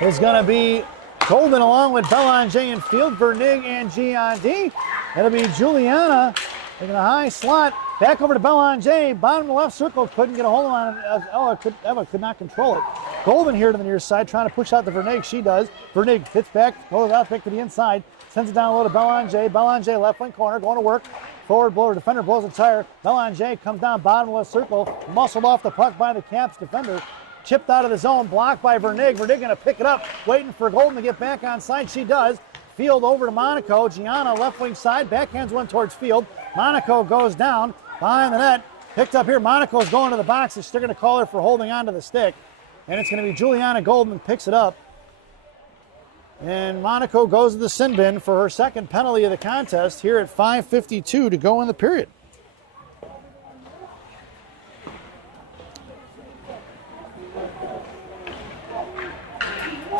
is going to be Golden along with Belanger in field, Vernig and G on D. It'll be Juliana taking a high slot. Back over to Belanger, bottom of the left circle, couldn't get a hold of it. Eva could not control it. Golden here to the near side, trying to push out to Vernig. She does. Vernig hits back, goes out, back to the inside, sends it down low to Belanger. Belanger, left wing corner, going to work. Forward blower, defender blows a tire. Belanger comes down bottom left circle, muscled off the puck by the Caps defender. Chipped out of the zone, blocked by Vernig. Vernig going to pick it up, waiting for Golden to get back on side. She does. Field over to Monaco. Gianna left wing side, backhands one towards Field. Monaco goes down behind the net. Picked up here. Monaco's going to the box. They're going to call her for holding onto the stick. And it's going to be Juliana Goldman picks it up. And Monaco goes to the sin bin for her second penalty of the contest here at 5:52 to go in the period.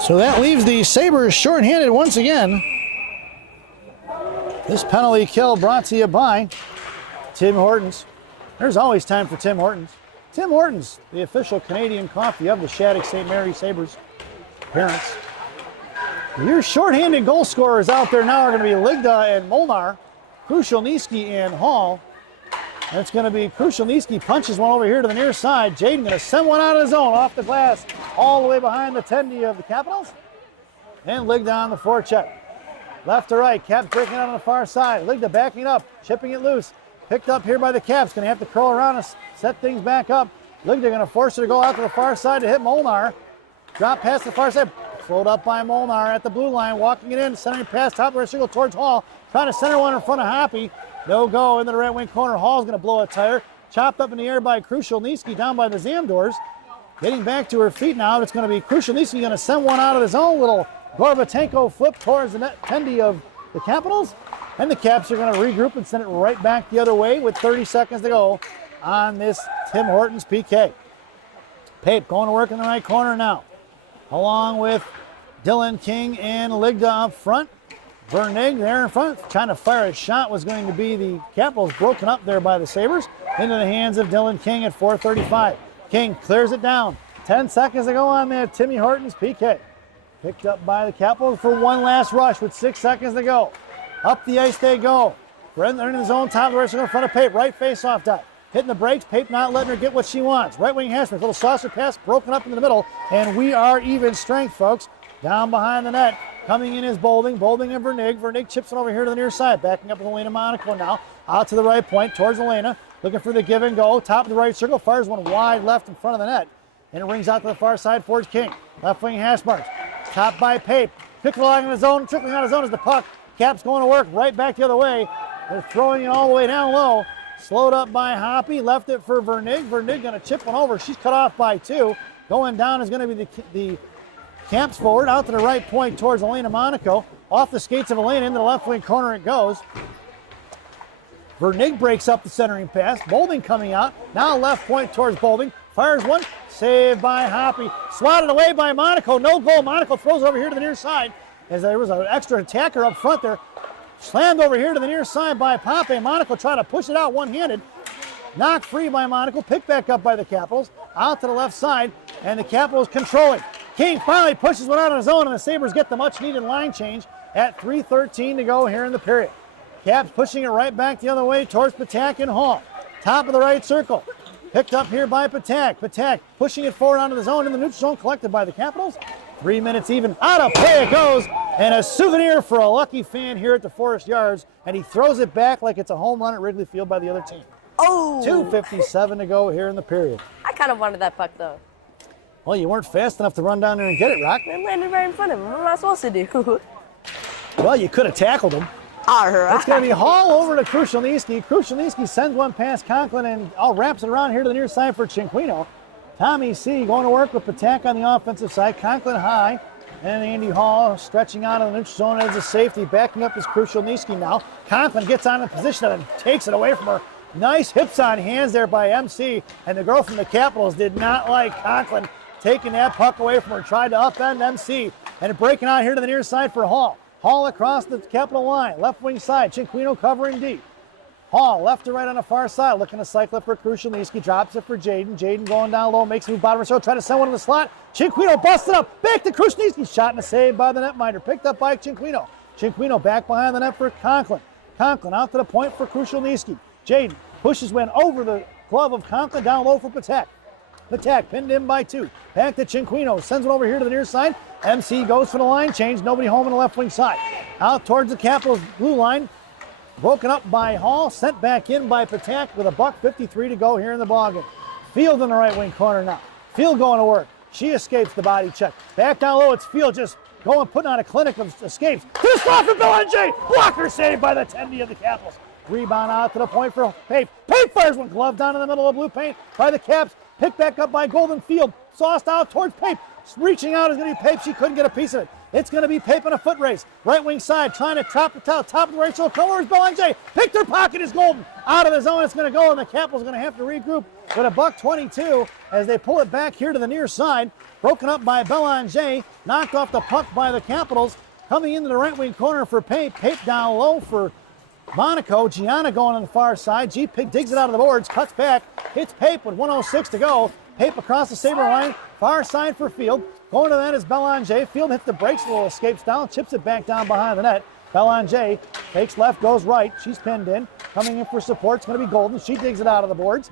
So that leaves the Sabres shorthanded once again. This penalty kill brought to you by Tim Hortons. There's always time for Tim Hortons. Tim Hortons, the official Canadian coffee of the Shattuck St. Mary Sabres. Parents. Your shorthanded goal scorers out there now are going to be Ligda and Molnar, Krushelnyski and Hall. And it's going to be Krushelnyski punches one over here to the near side. Jaden going to send one out of his own off the glass all the way behind the tendy of the Capitals. And Ligda on the forecheck. Left to right, Caps breaking out on the far side. Ligda backing up, chipping it loose. Picked up here by the Caps. Going to have to curl around and set things back up. Ligda going to force her to go out to the far side to hit Molnar. Drop past the far side. Float up by Molnar at the blue line, walking it in, centering pass top of the right circle towards Hall. Trying to center one in front of Hoppy. No go into the right wing corner. Hall's going to blow a tire. Chopped up in the air by Krushelnyski down by the Zamdors. Getting back to her feet now. It's going to be Krushelnyski going to send one out of his own little Gorbatenko flip towards the net tendy of the Capitals. And the Caps are going to regroup and send it right back the other way with 30 seconds to go on this Tim Hortons PK. Pape going to work in the right corner now, along with Dylan King and Ligda up front. Vernig there in front, trying to fire a shot, was going to be the Capitals, broken up there by the Sabres, into the hands of Dylan King at 4:35. King clears it down. 10 seconds to go on that Timmy Hortons PK. Picked up by the Capitals for one last rush with 6 seconds to go. Up the ice they go. They're in the zone, top of the right circle in front of Pape. Right face-off dot. Hitting the brakes. Pape not letting her get what she wants. Right wing Hashman, little saucer pass, broken up into the middle, and we are even strength, folks. Down behind the net. Coming in is Bolding. Bolding and Vernig. Vernig chips it over here to the near side. Backing up with Elena Monaco now. Out to the right point towards Elena. Looking for the give and go. Top of the right circle. Fires one wide left in front of the net. And it rings out to the far side towards King. Left wing hash marks. Top by Pape. Pickling in the zone. Trickling out of zone is the puck. Caps going to work right back the other way. They're throwing it all the way down low. Slowed up by Hoppy. Left it for Vernig. Vernig going to chip one over. She's cut off by two. Going down is going to be the Caps forward, out to the right point towards Elena Monaco. Off the skates of Elena, into the left wing corner it goes. Vernig breaks up the centering pass. Bolding coming out. Now left point towards Bolding. Fires one. Saved by Hoppy. Swatted away by Monaco. No goal. Monaco throws it over here to the near side. As there was an extra attacker up front there. Slammed over here to the near side by Pape. Monaco trying to push it out one-handed. Knocked free by Monaco. Picked back up by the Capitals. Out to the left side. And the Capitals controlling. King finally pushes one out on his own, and the Sabres get the much-needed line change at 3:13 to go here in the period. Caps pushing it right back the other way towards Patak and Hall. Top of the right circle. Picked up here by Patak. Patak pushing it forward onto the zone, in the neutral zone, collected by the Capitals. 3 minutes even. Out of play it goes, and a souvenir for a lucky fan here at the Forest Yards, and he throws it back like it's a home run at Wrigley Field by the other team. Oh! 2:57 to go here in the period. I kind of wanted that puck, though. Well, you weren't fast enough to run down there and get it, Rock. It landed right in front of him. What am I supposed to do? Well, you could have tackled him. All right. It's going to be Hall over to Krushelnyski. Krushelnyski sends one past Conklin and wraps it around here to the near side for Cinquino. Tommy C. going to work with Patak on the offensive side. Conklin high. And Andy Hall stretching out of the neutral zone as a safety. Backing up is Krushelnyski now. Conklin gets on in position and takes it away from her. Nice hips on hands there by MC. And the girl from the Capitals did not like Conklin taking that puck away from her. Tried to upend MC. And breaking out here to the near side for Hall. Hall across the Capital line. Left wing side. Cinquino covering deep. Hall left to right on the far side. Looking to cycle it for Krushelnyski. Drops it for Jaden. Jaden going down low. Makes a move bottom of the circle. Trying to send one in the slot. Cinquino busted up. Back to Krushelnyski. Shot and a save by the netminder. Picked up by Cinquino. Cinquino back behind the net for Conklin. Conklin out to the point for Krushelnyski. Jaden pushes one over the glove of Conklin. Down low for Patak. Patak pinned in by two. Back to Cinquino. Sends it over here to the near side. MC goes for the line change. Nobody home on the left wing side. Out towards the Capitals blue line. Broken up by Hall. Sent back in by Patak with $1:53 to go here in the ballgame. Field in the right wing corner now. Field going to work. She escapes the body check. Back down low. It's Field just going, putting on a clinic of escapes. This off for Belanger. Blocker saved by the tendy of the Capitals. Rebound out to the point for Pape. Pape fires one glove down in the middle of blue paint by the Caps. Picked back up by Golden Field. Sauced out towards Pape. Reaching out is going to be Pape. She couldn't get a piece of it. It's going to be Pape in a foot race. Right wing side, trying to top of the right shoulder. Where's Belanger? Picked her pocket is Golden. Out of the zone, it's going to go, and the Capitals going to have to regroup with a $1:22 as they pull it back here to the near side. Broken up by Belanger. Knocked off the puck by the Capitals. Coming into the right wing corner for Pape. Pape down low for Monaco. Gianna going on the far side. G-Pig digs it out of the boards, cuts back, hits Pape with 1:06 to go. Pape across the Sabre line, far side for Field. Going to that is Belanger. Field hits the brakes, a little escapes down, chips it back down behind the net. Belanger fakes left, goes right. She's pinned in. Coming in for support, it's going to be Golden. She digs it out of the boards.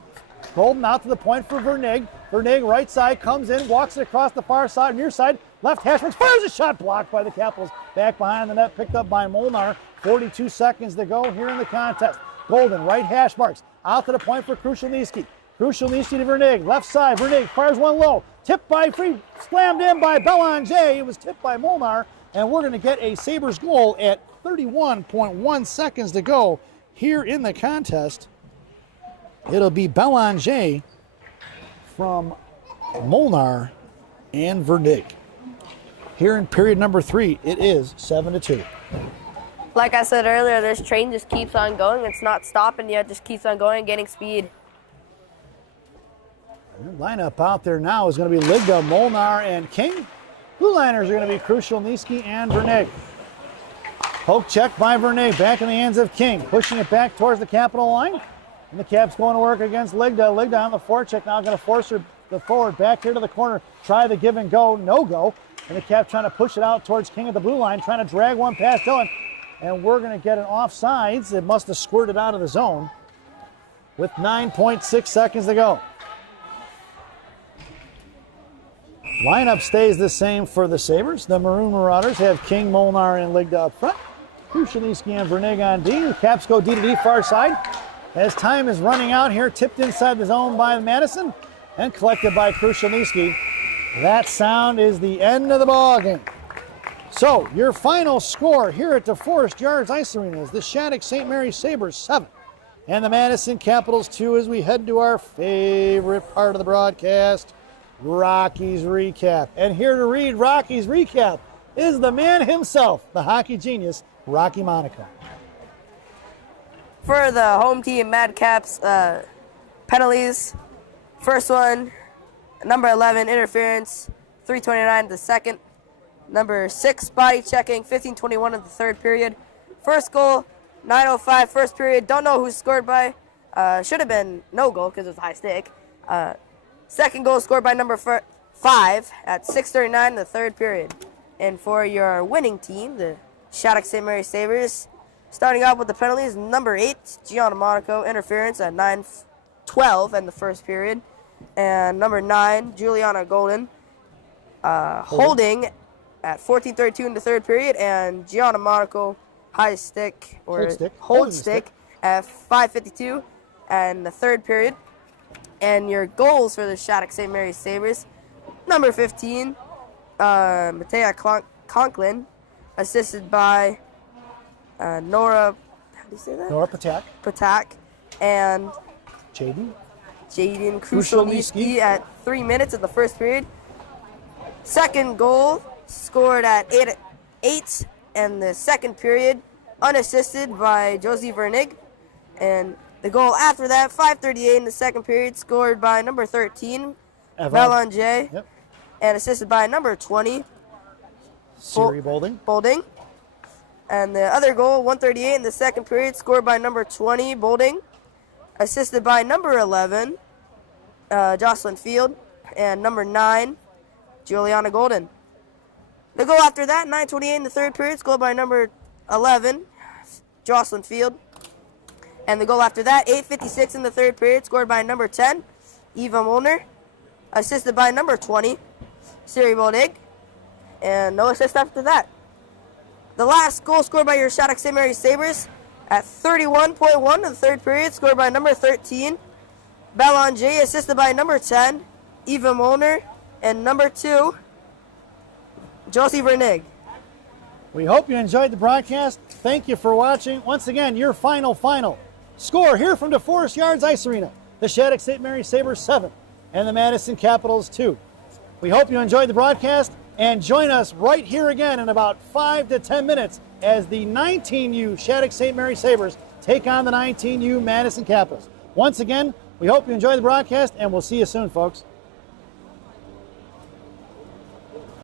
Golden out to the point for Vernig. Vernig right side, comes in, walks it across the far side, near side. Left hash marks, fires a shot blocked by the Capitals. Back behind the net, picked up by Molnar. 42 seconds to go here in the contest. Golden, right hash marks. Out to the point for Krushelnyski. Krushelnyski to Vernig. Left side, Vernig fires one low. Tipped by Free, slammed in by Belanger. It was tipped by Molnar. And we're going to get a Sabres goal at 31.1 seconds to go here in the contest. It'll be Belanger from Molnar and Vernig. Here in period number 3, it is 7-2. Like I said earlier, this train just keeps on going. It's not stopping yet, just keeps on going, getting speed. The lineup out there now is going to be Ligda, Molnar, and King. Blue liners are going to be Krushelnyski and Vernig. Poke check by Vernig, back in the hands of King. Pushing it back towards the Capital line. And the Caps going to work against Ligda. Ligda on the forecheck now, going to force her the forward back here to the corner. Try the give and go, no go. And the Caps trying to push it out towards King at the blue line, trying to drag one past Dylan. And we're going to get an offsides. It must have squirted out of the zone with 9.6 seconds to go. Lineup stays the same for the Sabres. The Maroon Marauders have King, Molnar, and Ligda up front. Krushelnyski and Vernig on D. The Caps go D to D far side. As time is running out here, tipped inside the zone by Madison and collected by Krushelnyski. That sound is the end of the ball game. So, your final score here at DeForest Yards Ice Arena is the Shattuck St. Mary Sabres 7 and the Madison Capitals 2 as we head to our favorite part of the broadcast, Rocky's Recap. And here to read Rocky's Recap is the man himself, the hockey genius, Rocky Monaco. For the home team, Madcaps penalties. First one, number 11, interference, 3:29 the second. Number 6, body checking, 15:21 in the third period. First goal, 9:05 first period. Don't know who scored by. Should have been no goal because it was a high stick. Second goal scored by number 5 at 6:39 in the third period. And for your winning team, the Shattuck St. Mary Sabres, starting off with the penalties, number 8, Gianna Monaco, interference at 9:12 in the first period. And number 9, Juliana Golden, holding at 14:32 in the third period. And Gianna Monaco, high stick, or hold stick at 5:52 in the third period. And your goals for the Shattuck St. Mary Sabres, number 15, Matea Conklin, assisted by Nora, how do you say that? Nora Patak. Patak, and Jaden Krushelnyski at 3 minutes in the first period. Second goal scored at 8 in the second period, unassisted by Josie Vernig. And the goal after that, 5:38 in the second period, scored by number 13, Belanger, and assisted by number 20, Siri Bolding. And the other goal, 1:38 in the second period, scored by number 20, Bolding, assisted by number 11, Jocelyn Field, and number 9, Juliana Golden. The goal after that, 9:28 in the third period, scored by number 11, Jocelyn Field. And the goal after that, 8:56 in the third period, scored by number 10, Eva Molnar, assisted by number 20, Siri Bodig, and no assist after that. The last goal scored by your Shattuck St. Mary Sabres at 31.1 in the third period, scored by number 13, Belanger, assisted by number 10, Eva Molnar, and number 2, Josie Vernig. We hope you enjoyed the broadcast. Thank you for watching. Once again, your final score here from DeForest Yards Ice Arena. The Shattuck St. Mary Sabres 7 and the Madison Capitols 2. We hope you enjoyed the broadcast and join us right here again in about 5 to 10 minutes as the 19U Shattuck St. Mary Sabres take on the 19U Madison Capitals. Once again, we hope you enjoyed the broadcast and we'll see you soon, folks.